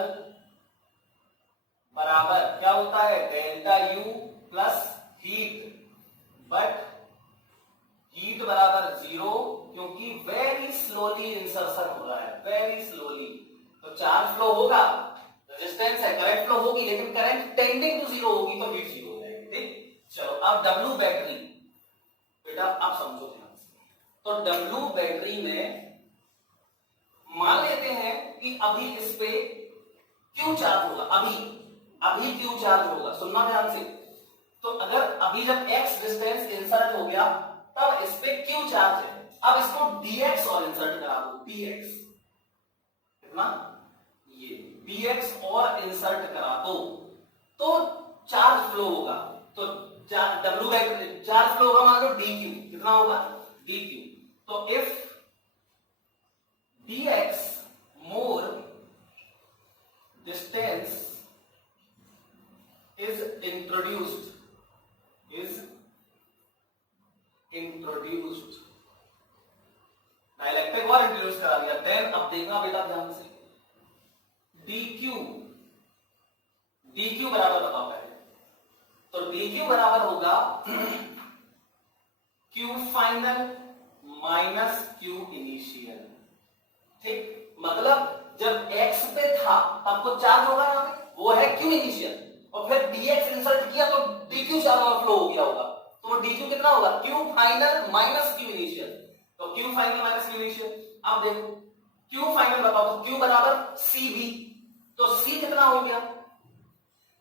बराबर क्या होता है, delta U plus heat, but heat बराबर 0, क्योंकि वेरी स्लोली इंसर्शन हो रहा है, वेरी स्लोली, तो चार्ज फ्लो होगा, रेजिस्टेंस है, करंट फ्लो होगी, लेकिन करंट टेंडिंग टू 0 होगी तो हीट 0 हो जाएगी। ठीक, चलो अब W बैटरी, बेटा आप समझो ध्यान से। तो W बैटरी में मान लेते हैं कि अभी इस पे Q चार्ज होगा, अभी Q चार्ज होगा, सुनना ध्यान से। तो अगर अभी जब X डिस्टेंस इंसर्ट हो गया तब इस पे Q चार्ज है, अब इसको dx और इंसर्ट करा दो, dx कितना, ये dx और इंसर्ट करा दो तो चार्ज फ्लो होगा। तो W बैटरी चार्ज फ्लो होगा, मान लो dq, कितना होगा, dq। तो if dx more distance is introduced dielectric और इंट्रोड्यूस करा दिया, देन अब देखना बेटा ध्यान से, dq बराबर बताओ पहले। तो dq बराबर होगा q final minus q initial. ठीक, मतलब जब x पे था तब तो चार्ज होगा यहाँ पे, वो है q इनिशियल, और फिर dx इंसर्ट किया तो dq चार्ज और फ्लो हो गया होगा, तो वो dq कितना होगा, q final minus q initial. तो q final minus q initial, अब देखो q फाइनल बताओ, तो q बराबर cv, तो c कितना हो गया।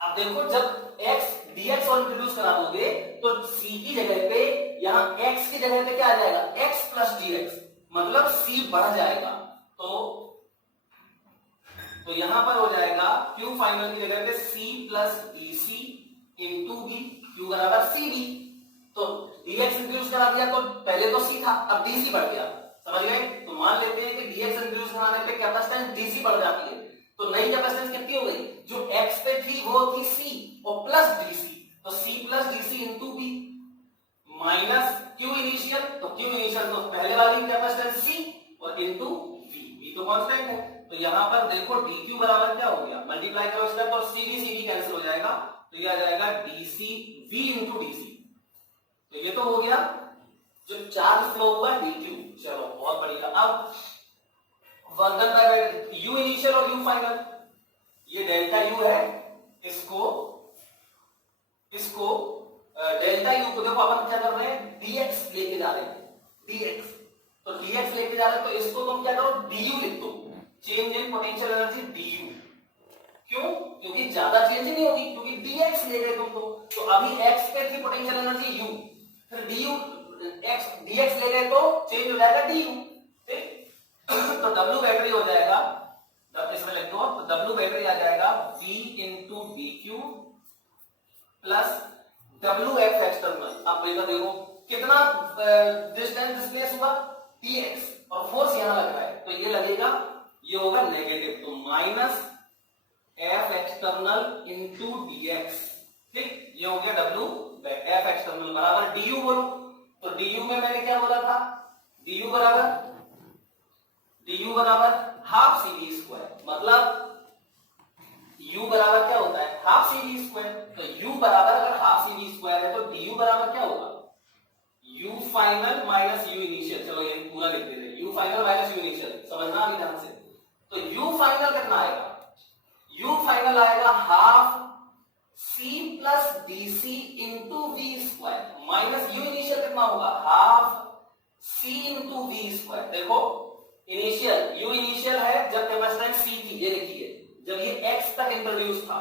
अब देखो जब x dx और इंट्रोड्यूस करा दोगे तो c की जगह पे यहां x की जगह पे क्या आ जाएगा, x प्लस dx, मतलब c बढ़ जाएगा। तो यहां पर हो जाएगा q फाइनल की जगह पे c plus dc into v, q बराबर cv। तो dx इंट्रोड्यूस करा दिया तो पहले तो c था, अब dc बढ़ गया, समझ गए। तो मान लेते हैं कि dx इंट्रोड्यूस कराने पे कैपेसिटेंस dc बढ़ जाती है, तो नई कैपेसिटेंस कितनी हो गई, जो x पे थी वो थी c और प्लस dc, तो c plus dc into v minus q initial, तो q इनिशियल तो पहले वाली कैपेसिटेंस c और इंटू v तो कांस्टेंट है। तो यहां पर देखो dq बराबर क्या हो गया, मल्टीप्लाई करो इसका तो cv कैंसिल हो जाएगा, तो ये आ जाएगा dc v इंटू dc। तो ये तो हो गया जो चार्ज फ्लो हुआ dq। चलो बहुत बढ़िया, अब work done bye u initial और u फाइनल, ये डेल्टा u है, इसको डेल्टा u को देखो अपन क्या कर रहे हैं, dx लेके जा रहे हैं, dx, तो dx लेके जा रहे हैं तो इसको तुम क्या करो, du लिख दो, change in potential energy du। क्यों, क्योंकि ज्यादा चेंज नहीं होगी, क्योंकि dx ले गए तुम तो अभी x पे थी पोटेंशियल एनर्जी u, फिर du x dx ले गए तो चेंज हो जाएगा du। ठीक, तो w बैटरी हो जाएगा, इसमें लिख दो, तो w बैटरी आ जाएगा v into dq plus wf external. अब देखो कितना डिस्टेंस डिस्प्लेस हुआ, dx, और फोर्स यहां लग रहा है तो ये लगेगा, ये होगा नेगेटिव, तो minus f external into dx। ठीक, ये हो गया w f एक्सटर्नल बराबर du बोलो। तो du में मैंने क्या बोला था, du बराबर हाफ cv स्क्वायर, मतलब u बराबर क्या होता है, हाफ cv स्क्वायर। तो u बराबर अगर हाफ cv स्क्वायर है तो du बराबर क्या होगा, u final minus u initial. चलो ये पूरा लिख देते हैं, u final minus u initial, समझना अभी ध्यान से। तो u फाइनल कितना आएगा, u फाइनल आएगा half c plus dc into v square minus u initial कितना होगा, half c into v square. देखो इनिशियल u इनिशियल है जब कैपेसिटेंस c थी, ये लिखिए, जब ये x तक इंट्रोड्यूस था,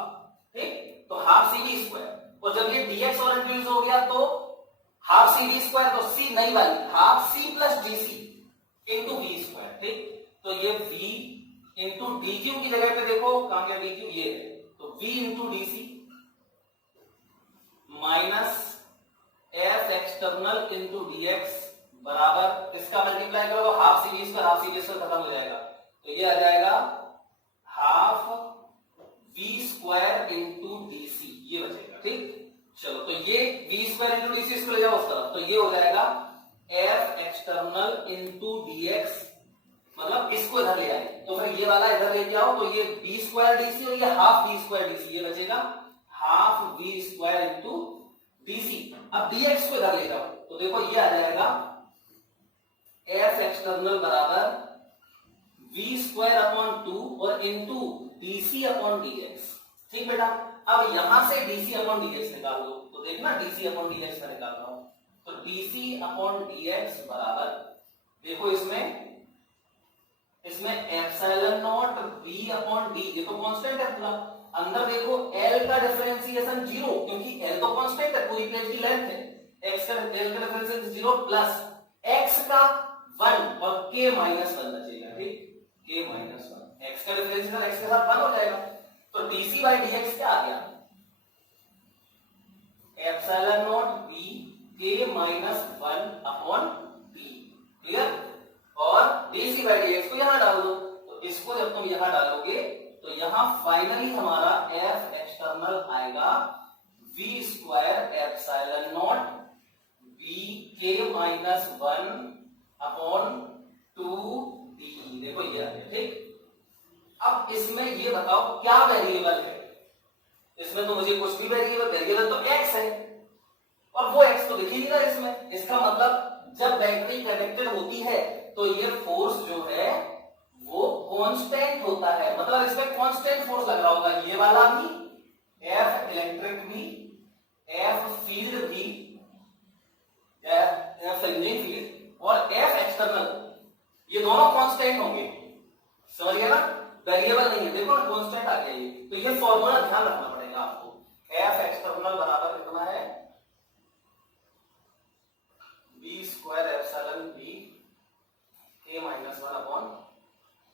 ठीक, तो हाफ cv स्क्वायर, और जब ये dx और इंट्रोड्यूस हो गया तो हाफ cv स्क्वायर, तो c नई वाली half c plus dc into v square. ठीक, तो ये v इंटू dq की जगह पे देखो कहां गया dq, ये है, तो v into dc minus f external into dx बराबर, इसका मल्टीप्लाई करो half cv square, half cv square खत्म हो जाएगा, तो ये आ जाएगा half v square into dc, ये बचेगा। ठीक, चलो तो ये v स्क्वायर इंटू dc इसको ले जाओ उस तरफ, तो ये हो जाएगा f एक्सटर्नल इंटू dx, मतलब इसको इधर ले आए तो फिर ये वाला इधर लेके आओ, तो ये v स्क्वायर dc और ये हाफ v स्क्वायर dc, ये बचेगा half v square into dc। अब dx को इधर ले जाओ तो देखो ये आ जाएगा एफ एक्सटर्नल बराबर वी स्क्वायर अपॉन 2 और इनटू डीसी अपॉन डीएक्स। ठीक बेटा, अब यहां से डीसी अपॉन डीएक्स निकाल दो, तो देखना डीसी अपॉन डीएक्स में निकाल रहा हूं, तो डीसी अपॉन डीएक्स बराबर, देखो इसमें epsilon naught V upon D, ये तो कांस्टेंट है पूरा, अंदर देखो एल का डिफरेंशिएशन 0, क्योंकि एल तो कांस्टेंट है, पूरी प्लेट की लेंथ है, एक्स का एल का डिफरेंशिएशन 0 प्लस एक्स का 1 और के माइनस 1 बचेगा। ठीक, के माइनस 1, एक्स का डिफरेंशिएशन एक्स के साथ 1 हो जाएगा, तो डीसी बाई डीएक्स क्या आ गया, एप्सिलॉन नॉट बी के माइनस 1 अपॉन बी। क्लियर, और डीसी बाई डीएक्स को यहां डाल दो, तो इसको जब तुम यहां डालोगे तो यहां फाइनली हमारा एफ एक्सटर्नल आएगा V square epsilon naught B के माइनस 1 अपॉन 2 डी। देखो ये आ गया। ठीक, अब इसमें ये बताओ क्या वेरिएबल है, इसमें तो मुझे कुछ भी वेरिएबल तो एक्स है, और वो एक्स तो दिख ही नहीं रहा इसमें, इसका मतलब जब बैटरी कनेक्टेड होती है तो ये फोर्स जो है वो कांस्टेंट होता है, मतलब इसमें कांस्टेंट फोर्स लग रहा होगा, ये वाला भी, एफ इलेक्ट्रिक भी, एफ फील्ड भी, एफ फील्ड और एफ एक्सटर्नल, ये दोनों कांस्टेंट होंगे। समझ गया ना, वेरिएबल नहीं है, देखो ना कांस्टेंट आ गया ये, तो ये फॉर्मूला ध्यान रखना पड़ेगा आपको, एफ एक्सटर्नल बराबर कितना है, बी स्क्वायर एप्सिलॉन बी के माइनस 1 अपॉन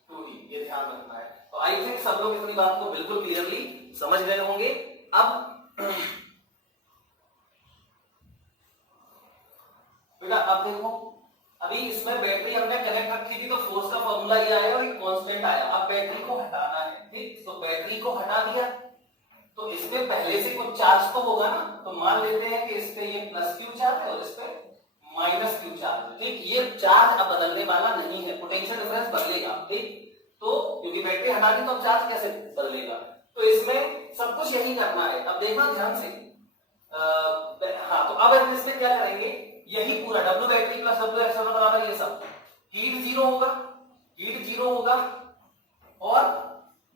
2d, ये ध्यान रखना है। तो आई थिंक सब लोग इतनी बात को बिल्कुल क्लियरली समझ गए होंगे। अब बेटा अब देखो, अभी इसमें बैटरी हमने कनेक्ट रखी थी तो फोर्स का फॉर्मूला ये आया और ये कांस्टेंट आया, अब बैटरी को हटाना है। ठीक, तो बैटरी को हटा दिया तो इसमें पहले से कुछ चार्ज तो होगा ना, तो मान लेते हैं कि इस पे ये प्लस क्यू चार्ज है और इस पे माइनस क्यू चार्ज है। ठीक, ये चार्ज अब बदलने वाला नहीं है, पोटेंशियल डिफरेंस बदलेगा। ठीक, तो क्योंकि बैटरी हटा दी तो अब चार्ज कैसे बदलेगा, तो इसमें सब कुछ यही करना है। अब देखना ध्यान से, हाँ, तो अब इसमें क्या करेंगे, यही पूरा W battery plus W external बराबर ये सब, हीट जीरो होगा, हीट जीरो होगा, और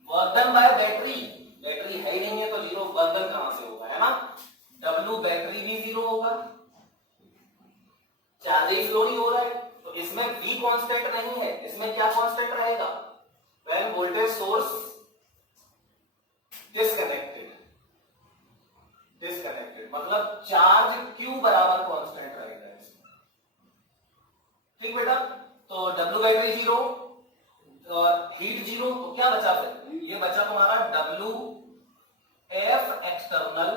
work done bye battery, battery है ही नहीं है तो जीरो वर्क डन कहां से होगा, है ना, W बैटरी भी जीरो होगा, चार्ज ही फ्लो नहीं हो रहा है, तो इसमें V कांस्टेंट नहीं है, इसमें क्या कांस्टेंट रहेगा, व्हेन वोल्टेज सोर्स डिस्कनेक्टेड, मतलब चार्ज Q बराबर कांस्टेंट रहेगा इसमें। ठीक बेटा, तो W बैटरी जीरो और हीट जीरो, तो क्या बचा फिर, ये बचा तुम्हारा W F एक्सटर्नल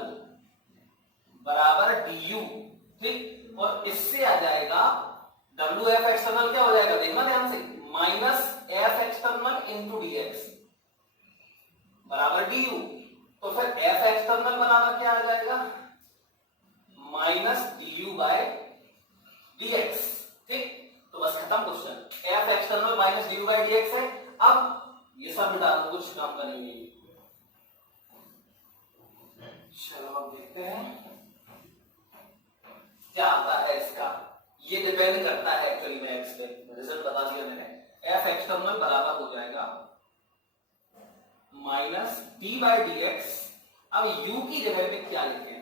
बराबर DU। ठीक, और इससे आ जाएगा W F एक्सटर्नल क्या हो जाएगा, देखना ध्यान से, minus F external into DX बराबर DU, तो फिर F एक्सटर्नल बराबर क्या आ जाएगा, माइनस DU बाय DX। ठीक, तो बस खत्म question, F external minus DU by DX है। अब ये सब मिटा दो, कुछ काम का नहीं है। चलो अब देखते हैं क्या आता है इसका, ये डिपेंड करता है एक्चुअली में एक्स पे, रिजल्ट बता दिया मैंने। F एक्सटर्नल बराबर हो जाएगा माइनस D बाय DX। अब U की जगह पे क्या लिखें,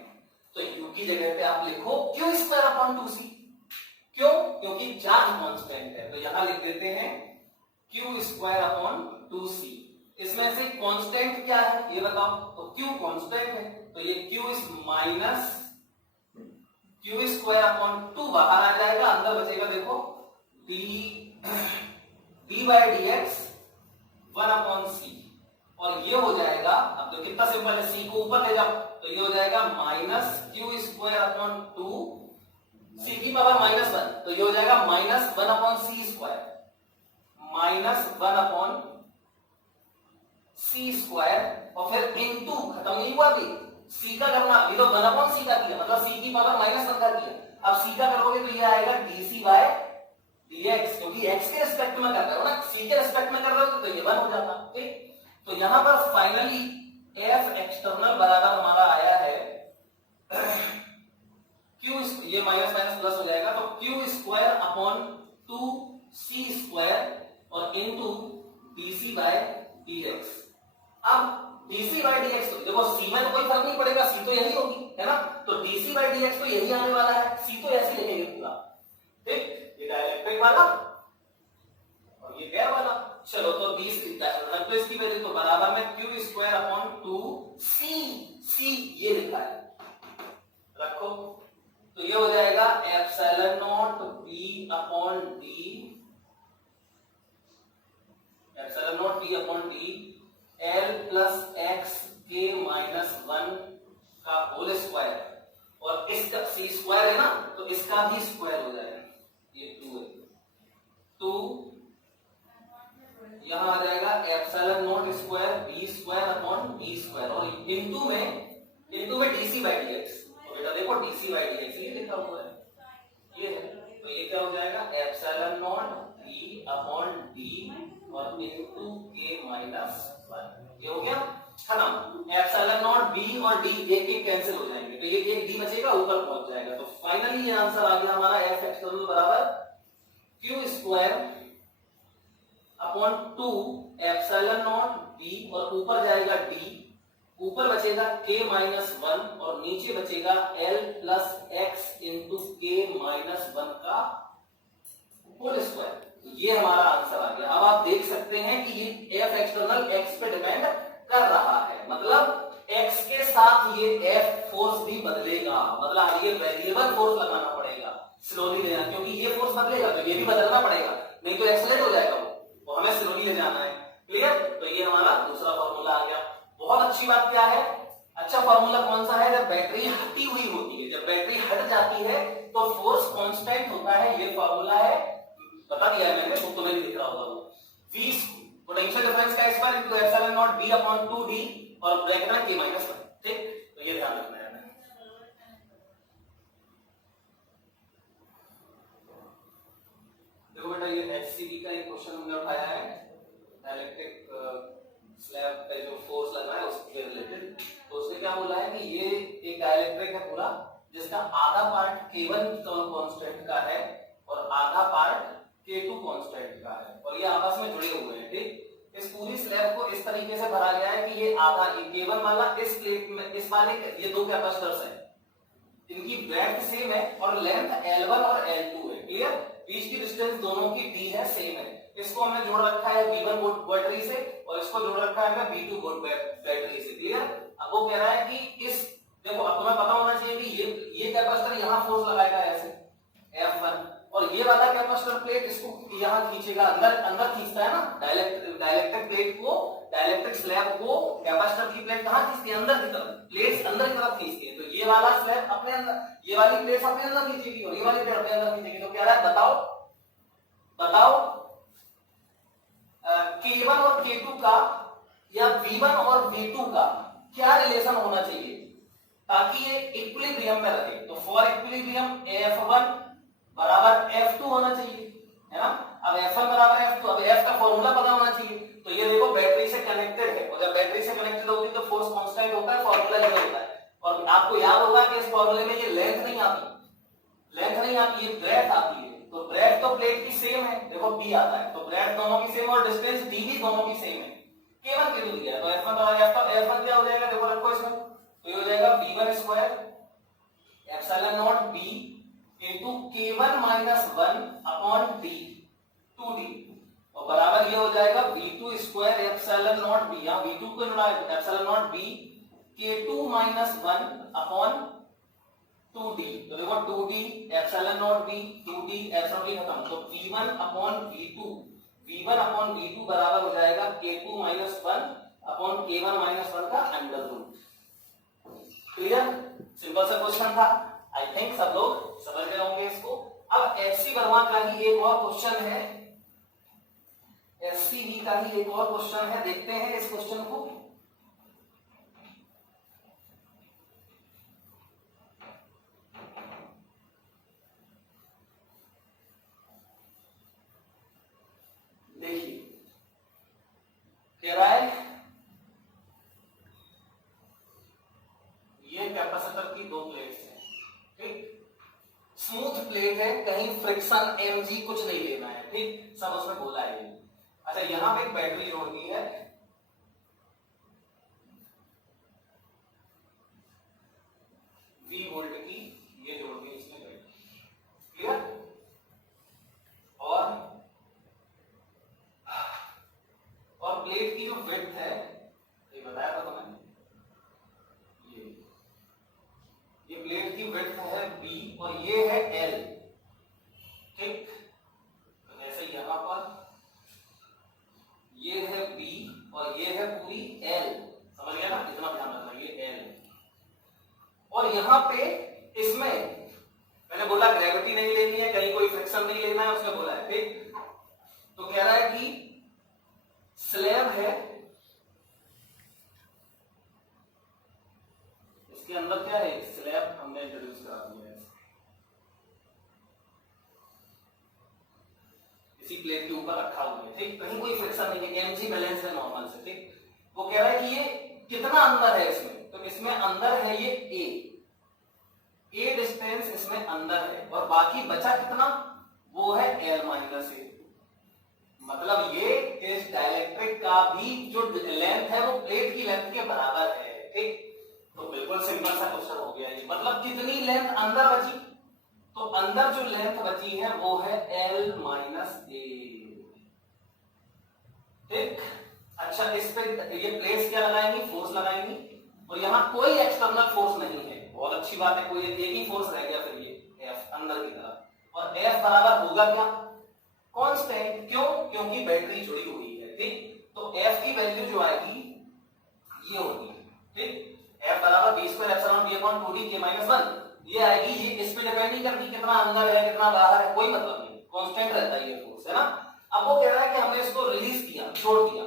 तो U की जगह पे आप लिखो Q स्क्वायर अपॉन 2C। क्यों, क्योंकि चार्ज कांस्टेंट है, तो यहां लिख देते हैं Q स्क्वायर अपॉन 2C। इसमें से कांस्टेंट क्या है ये बताओ, तो Q कांस्टेंट है, तो ये Q is minus Q square upon 2 बाहर आ जाएगा, अंदर बचेगा देखो D बाय DX 1 अपॉन C, और ये हो जाएगा, अब तो कितना सिंपल है, C को ऊपर ले जाओ तो ये हो जाएगा minus Q square upon 2 C की पावर माइनस 1, तो ये हो जाएगा माइनस 1 अपॉन C स्क्वायर, माइनस 1 अपॉन C स्क्वायर, और फिर इनटू, खत्म नहीं हुआ अभी, C का करना, अभी तो 1 अपॉन C का किया, मतलब C की पावर माइनस 1 का किया, अब C का करोगे तो ये आएगा DC बाय DX, क्योंकि X के रिस्पेक्ट में कर रहे हो ना, C के रिस्पेक्ट में कर रहे हो तो ये 1 हो जाता। ठीक, तो यहां पर फाइनली F एक्सटर्नल बराबर हमारा आया है Q, ये माइनस माइनस प्लस हो जाएगा, तो Q स्क्वायर अपॉन 2 dx। अब dc बाई dx तो देखो c में तो कोई फर्क नहीं पड़ेगा, c तो यही होगी, है ना, तो dc बाई dx तो यही आने वाला है, c तो ऐसे लिखेंगे पूरा, ठीक, ये डाइलेक्ट्रिक वाला और ये गैर वाला। चलो तो रख दो इसकी वैल्यू, तो बराबर में q square upon 2c, c ये लिखा है, रखो, तो ये हो जाएगा epsilon not b upon d, epsilon not b upon d l plus x के माइनस 1 का होल स्क्वायर, और इसका c स्क्वायर है ना, तो इसका भी स्क्वायर हो जाएगा, ये 2 है, 2 यहां आ जाएगा epsilon not square b square upon d square, और इनटू में dc बाई dx, तो बेटा देखो dc बाई dx ये लिखा हुआ है, ये है, तो ये क्या हो जाएगा epsilon not b upon d और इनटू k माइनस 1, ये हो गया खत्म। एप्सिलॉन नॉट b और d एक एक कैंसिल हो जाएंगे, तो ये एक d बचेगा, ऊपर पहुंच जाएगा, तो फाइनली ये आंसर आ गया हमारा f एक्सटर्नल बराबर q square upon 2 epsilon not b और ऊपर जाएगा d, ऊपर बचेगा k माइनस 1 और नीचे बचेगा l plus x into k minus 1 का होल स्क्वायर, ये हमारा आंसर आ गया। अब आप देख सकते हैं कि ये f एक्सटर्नल x पे डिपेंड कर रहा है, मतलब x के साथ ये f फोर्स भी बदलेगा, मतलब ये वेरिएबल फोर्स लगाना पड़ेगा, स्लोली लेना, क्योंकि ये फोर्स बदलेगा तो ये भी बदलना पड़ेगा, नहीं तो एक्सेलरेट हो जाएगा वो हमें स्लोली ले जाना है, क्लियर। तो ये हमारा दूसरा फॉर्मूला आ गया। बहुत अच्छी बात क्या है, अच्छा फॉर्मूला कौन सा है, जब बैटरी हटी हुई होती है, जब बैटरी हट जाती है तो फोर्स कांस्टेंट होता है, ये फॉर्मूला है, बता दिया है मैंने, बुक में भी दिख रहा होगा वो, v पोटेंशियल डिफरेंस का square into epsilon not b upon 2d और ब्रैकेट में k माइनस 1, ठीक, तो ये ध्यान रखना है। देखो बेटा ये HCB का एक क्वेश्चन हमने उठाया है, इलेक्ट्रिक स्लैब पे जो फोर्स लग रहा है उसके रिलेटेड, तो उसने क्या बोला है कि ये एक डाइलेक्ट्रिक है पूरा, जिसका आधा पार्ट K1 कांस्टेंट का है और आधा पार्ट K2 कांस्टेंट का है, और ये आपस में जुड़े हुए हैं, ठीक। इस पूरी स्लैब को इस तरीके से भरा गया है कि ये आधा K1 वाला इस प्लेट में, इस वाले ये दो कैपेसिटर्स हैं, इनकी ब्रेड्थ सेम है और लेंथ L1 और L2 है, क्लियर, बीच की डिस्टेंस दोनों की d है, सेम है। इसको हमने जोड़ रखा है V1 बैटरी से और इसको जोड़ रखा है V2 बैटरी से, क्लियर। अब वो कह रहा है कि इस, देखो अब तुम्हें पता होना चाहिए कि ये कैपेसिटर यहां फोर्स लगाएगा ऐसे F1, और ये वाला कैपेसिटर प्लेट इसको यहां खींचेगा, अंदर खींचता है ना, डाइलेक्ट्रिक प्लेट को, डाइलेक्ट्रिक स्लैब को कैपेसिटर की प्लेट कहां खींचती है, अंदर की तरफ, प्लेट्स अंदर की तरफ खींचती है, तो ये वाला स्लैब अपने अंदर, ये वाली प्लेट्स अपने अंदर खींचेगी और ये वाली प्लेट अपने अंदर खींचेगी, तो क्या है बताओ K1 और K2 का या V1 और V2 का क्या रिलेशन होना चाहिए ताकि ये इक्विलिब्रियम में रहे, तो फॉर इक्विलिब्रियम F1 बराबर F2 होना चाहिए, है ना। अब F1 बराबर F2, अब F का फॉर्मूला पता होना चाहिए, तो ये देखो बैटरी से कनेक्टेड है, और जब बैटरी से कनेक्टेड होती है तो फोर्स कांस्टेंट होता है, फॉर्मूला ये होता है, और आपको याद होगा कि इस फॉर्मूले में ये लेंथ नहीं आती, ये ब्रेड्थ आती है, तो ब्रेड्थ तो प्लेट की सेम है, देखो B आता है, तो ब्रेड्थ दोनों की सेम और डिस्टेंस d भी दोनों की सेम है, K1 K2 दिया है, तो F1 बराबर F1 क्या हो जाएगा, देखो रखो इसमें, तो ये हो जाएगा V1 square epsilon not b into K1 minus 1 upon d 2d, और बराबर ये हो जाएगा V2 square epsilon not b, यहां V2 को जोड़ा है, epsilon not b K2 minus 1 upon 2d, तो देखो 2d epsilon not b 2d epsilon b खत्म, तो V1 अपॉन V2 बराबर हो जाएगा K2 minus 1 upon K1 minus 1 का अंडर रूट, क्लियर, सिंपल सा क्वेश्चन था, आई थिंक सब लोग समझ गए होंगे इसको। अब एचसी वर्मा का ही एक और क्वेश्चन है, एससीबी का ही एक और क्वेश्चन है, देखते हैं इस क्वेश्चन को। देखिए कह रहा है ये कैपेसिटर की दो प्लेट्स हैं, ठीक, स्मूथ प्लेट है, कहीं फ्रिक्शन mg कुछ नहीं लेना है, ठीक, सब उसमें बोला है। अच्छा यहाँ पे एक बैटरी जोड़ दी है ये प्लेट की विड्थ है b और ये है l, ठीक। तो जैसे यहां पर ये है b और ये है पूरी l, समझ गया ना, इतना ध्यान रखना, ये l। और यहां पे इसमें मैंने बोला ग्रेविटी नहीं लेनी है, कहीं कोई फ्रिक्शन नहीं लेना है, उसने बोला है, ठीक। तो कह रहा है कि स्लैब है, इसके अंदर क्या है, स्लैब हमने इंट्रोड्यूस करा दिया है, इसी प्लेट के ऊपर रखा हुआ है, ठीक। कहीं कोई फ्रिक्शन नहीं है, mg बैलेंस है नॉर्मल से, ठीक। वो कह रहा है कि ये कितना अंदर है इसमें, तो इसमें अंदर है ये a डिस्टेंस इसमें अंदर है, और बाकी बचा कितना, वो है l माइनस a। मतलब ये इस डाइलेक्ट्रिक का भी जो लेंथ है वो प्लेट की लेंथ के बराबर है, ठीक। तो बिल्कुल सिंपल सा क्वेश्चन हो गया ये। मतलब कितनी लेंथ अंदर बची, तो अंदर जो लेंथ बची है वो है l माइनस a, ठीक। अच्छा, इस पे ये प्लेट्स क्या लगाएंगी, फोर्स लगाएंगी, और यहां कोई एक्सटर्नल फोर्स नहीं है, बहुत अच्छी बात है, कोई एक ही फोर्स रह गया फिर ये F अंदर की तरफ, और F बराबर होगा क्या, कांस्टेंट। क्यों, क्योंकि बैटरी जुड़ी हुई है, ठीक। तो F की वैल्यू जो आएगी ये होगी, ठीक। F बराबर b square epsilon b upon 2d k minus 1, ये आएगी। ये इस पे डिपेंड नहीं करती कितना अंदर है कितना बाहर है, कोई मतलब नहीं, कांस्टेंट रहता है ये फोर्स, है ना। अब वो कह रहा है कि हमने इसको रिलीज किया, छोड़ दिया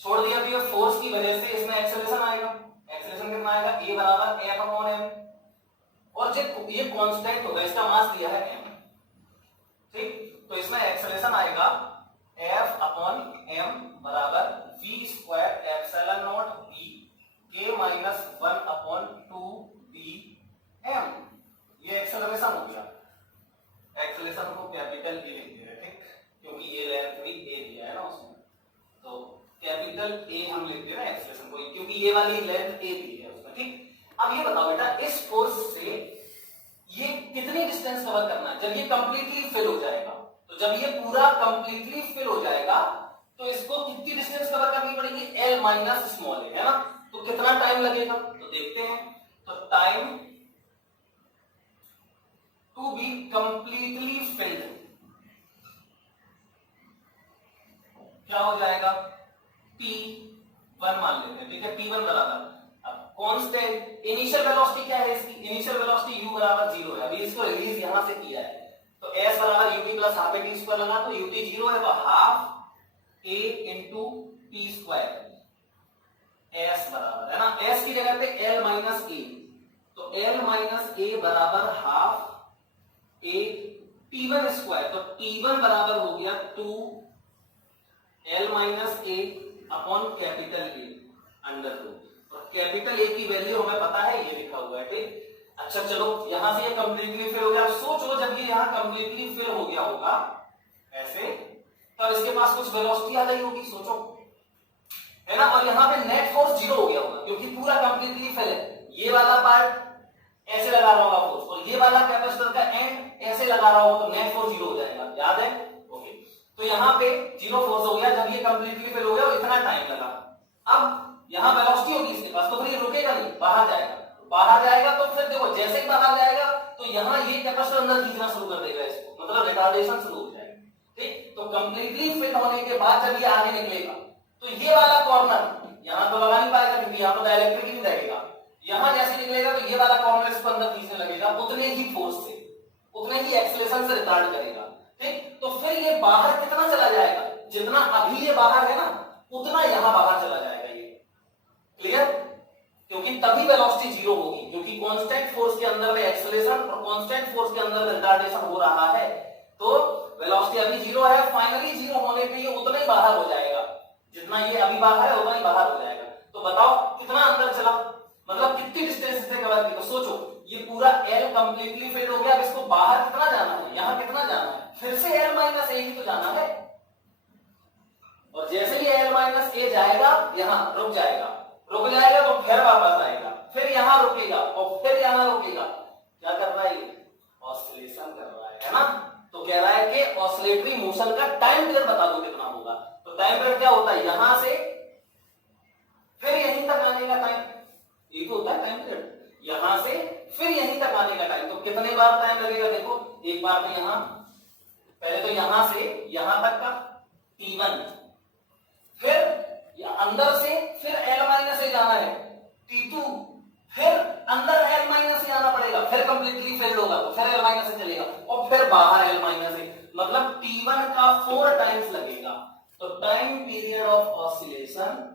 तो ये फोर्स की वजह से इसमें एक्सेलरेशन आएगा। एक्सेलरेशन कितना आएगा, a बराबर f अपॉन m, और जब ये कांस्टेंट होगा, इसका मास दिया है m, ठीक। तो इसमें एक्सेलरेशन आएगा f अपॉन m बराबर v square epsilon not b k minus 1 upon 2d m। ये एक्सेलरेशन हो गया। एक्सेलरेशन को कैपिटल A लिख दे रहे, ठीक, क्योंकि ये लेंथ भी a दिया है ना उसमें, तो कैपिटल A हम लिख दे रहे हैं एक्सेलरेशन को, क्योंकि ये वाली लेंथ a दी है उसमें, ठीक। अब ये बताओ बेटा, इस फोर्स से ये कितनी डिस्टेंस कवर करना है जब ये कंप्लीटली फिल हो जाएगा। तो जब ये पूरा कंप्लीटली फिल हो जाएगा तो इसको कितनी डिस्टेंस कवर करनी पड़ेगी, l माइनस स्मॉल a, है ना। तो कितना टाइम लगेगा, तो देखते हैं। तो time to be completely filled क्या हो जाएगा, t1 मान लेते हैं, ठीक है। t1 बराबर, अब कांस्टेंट इनिशियल वेलोसिटी क्या है इसकी, इनिशियल वेलोसिटी u बराबर 0 है। अभी इसको रिलीज यहां से किया है, तो s बराबर ut plus half a t square लगा, तो ut 0 है, तो half a into T square s बराबर, है ना, s की जगह पे l माइनस a, तो l माइनस a बराबर हाफ a t1 स्क्वायर, तो t1 बराबर हो गया 2 l minus a upon capital A under root, और कैपिटल A की वैल्यू हमें पता है, ये लिखा हुआ है, ठीक। अच्छा चलो, यहां से ये कंप्लीटली फिल हो गया। सोचो जब ये यहां कंप्लीटली फिल हो गया होगा ऐसे, तब इसके पास कुछ वेलोसिटी आ गई होगी, सोचो, है ना। और यहाँ पे नेट फोर्स 0 हो गया होगा, क्योंकि पूरा कंप्लीटली फिल है। ये वाला पार्ट ऐसे लगा रहा होगा फोर्स, और ये वाला कैपेसिटर का एंड ऐसे लगा रहा होगा, तो नेट फोर्स 0 हो जाएगा, याद है, ओके। तो यहाँ पे 0 फोर्स हो गया जब ये कंप्लीटली फिल हो गया, और इतना टाइम लगा। अब यहाँ वेलोसिटी होगी इसके पास, तो फिर ये रुकेगा नहीं, बाहर जाएगा। बाहर जाएगा तो फिर देखो, जैसे ही बाहर जाएगा तो यहाँ ये कैपेसिटर अंदर खींचना शुरू कर देगा इसको, मतलब रिटार्डेशन शुरू हो जाएगा, ठीक। तो कंप्लीटली फिल होने के बाद जब ये आगे निकलेगा, तो ये वाला कॉर्नर यहाँ तो लगा नहीं पाएगा, क्योंकि यहाँ तो डायरेक्टली नहीं रहेगा। यहाँ जैसे निकलेगा तो ये वाला कॉर्नर इसको अंदर खींचने लगेगा, उतने ही फोर्स से, उतने ही एक्सेलरेशन से रिटार्ड करेगा, ठीक। तो फिर ये बाहर कितना चला जाएगा, जितना अभी ये बाहर है ना, उतना यहाँ बाहर चला जाएगा ये, क्लियर। क्योंकि तभी वेलोसिटी 0 होगी, क्योंकि कांस्टेंट फोर्स के अंदर में एक्सेलरेशन और कांस्टेंट फोर्स के अंदर में रिटार्डेशन हो रहा है, तो वेलोसिटी अभी 0 है, फाइनली 0 होने पे ये उतना ही बाहर हो जाएगा, जितना ये अभी बाहर है उतना ही बाहर हो जाएगा। तो बताओ कितना अंदर चला, मतलब कितनी डिस्टेंस से कवर की। तो सोचो, ये पूरा L कंप्लीटली फिल हो गया, अब इसको बाहर कितना जाना है, यहाँ कितना जाना है, फिर से L माइनस A ही तो जाना है, और जैसे ही L माइनस A जाएगा यहाँ रुक जाएगा, रुक जाएगा तो फिर वापस आएगा, फिर यहाँ रुकेगा और फिर यहाँ रुकेगा। क्या कर रहा है ये, ऑसिलेशन कर रहा है ना। तो कह रहा है कि ऑसिलेटरी मोशन का टाइम पीरियड बता दो कितना होगा। तो टाइम पीरियड क्या होता है, यहां से फिर यहीं तक आने का टाइम, ये तो होता है टाइम पीरियड। यहां से फिर यहीं तक आने का टाइम, तो कितने बार टाइम लगेगा देखो, एक बार में यहां, पहले तो यहां से यहां तक का T1, फिर अंदर से फिर L माइनस से जाना है T2, फिर अंदर L माइनस से आना पड़ेगा, फिर कंप्लीटली फिल्ड होगा तो फिर L माइनस से चलेगा और फिर बाहर L माइनस से, मतलब T1 का 4 टाइम्स लगेगा। तो time period of oscillation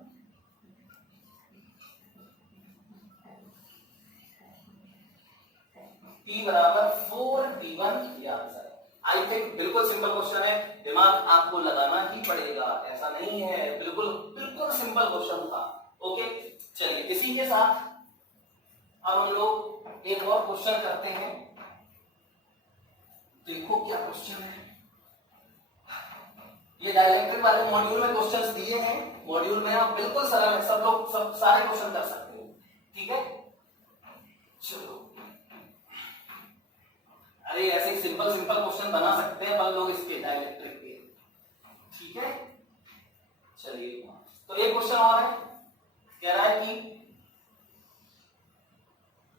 T बराबर 4T1, ये आंसर है। आई थिंक बिल्कुल सिंपल क्वेश्चन है, दिमाग आपको लगाना ही पड़ेगा, ऐसा नहीं है, बिल्कुल बिल्कुल सिंपल क्वेश्चन था। ओके, चलिए इसी के साथ अब हम लोग एक और क्वेश्चन करते हैं। देखो क्या क्वेश्चन है, ये डायरेक्ट्रिक वाले मॉड्यूल में क्वेश्चंस दिए हैं, मॉड्यूल में आप बिल्कुल सरल है, सब लोग सब सारे क्वेश्चन कर सकते हो, ठीक है। चलो, अरे ऐसे सिंपल सिंपल क्वेश्चन बना सकते हैं अपन लोग इसके डायरेक्ट्रिक के, ठीक है। चलिए, तो एक क्वेश्चन और है,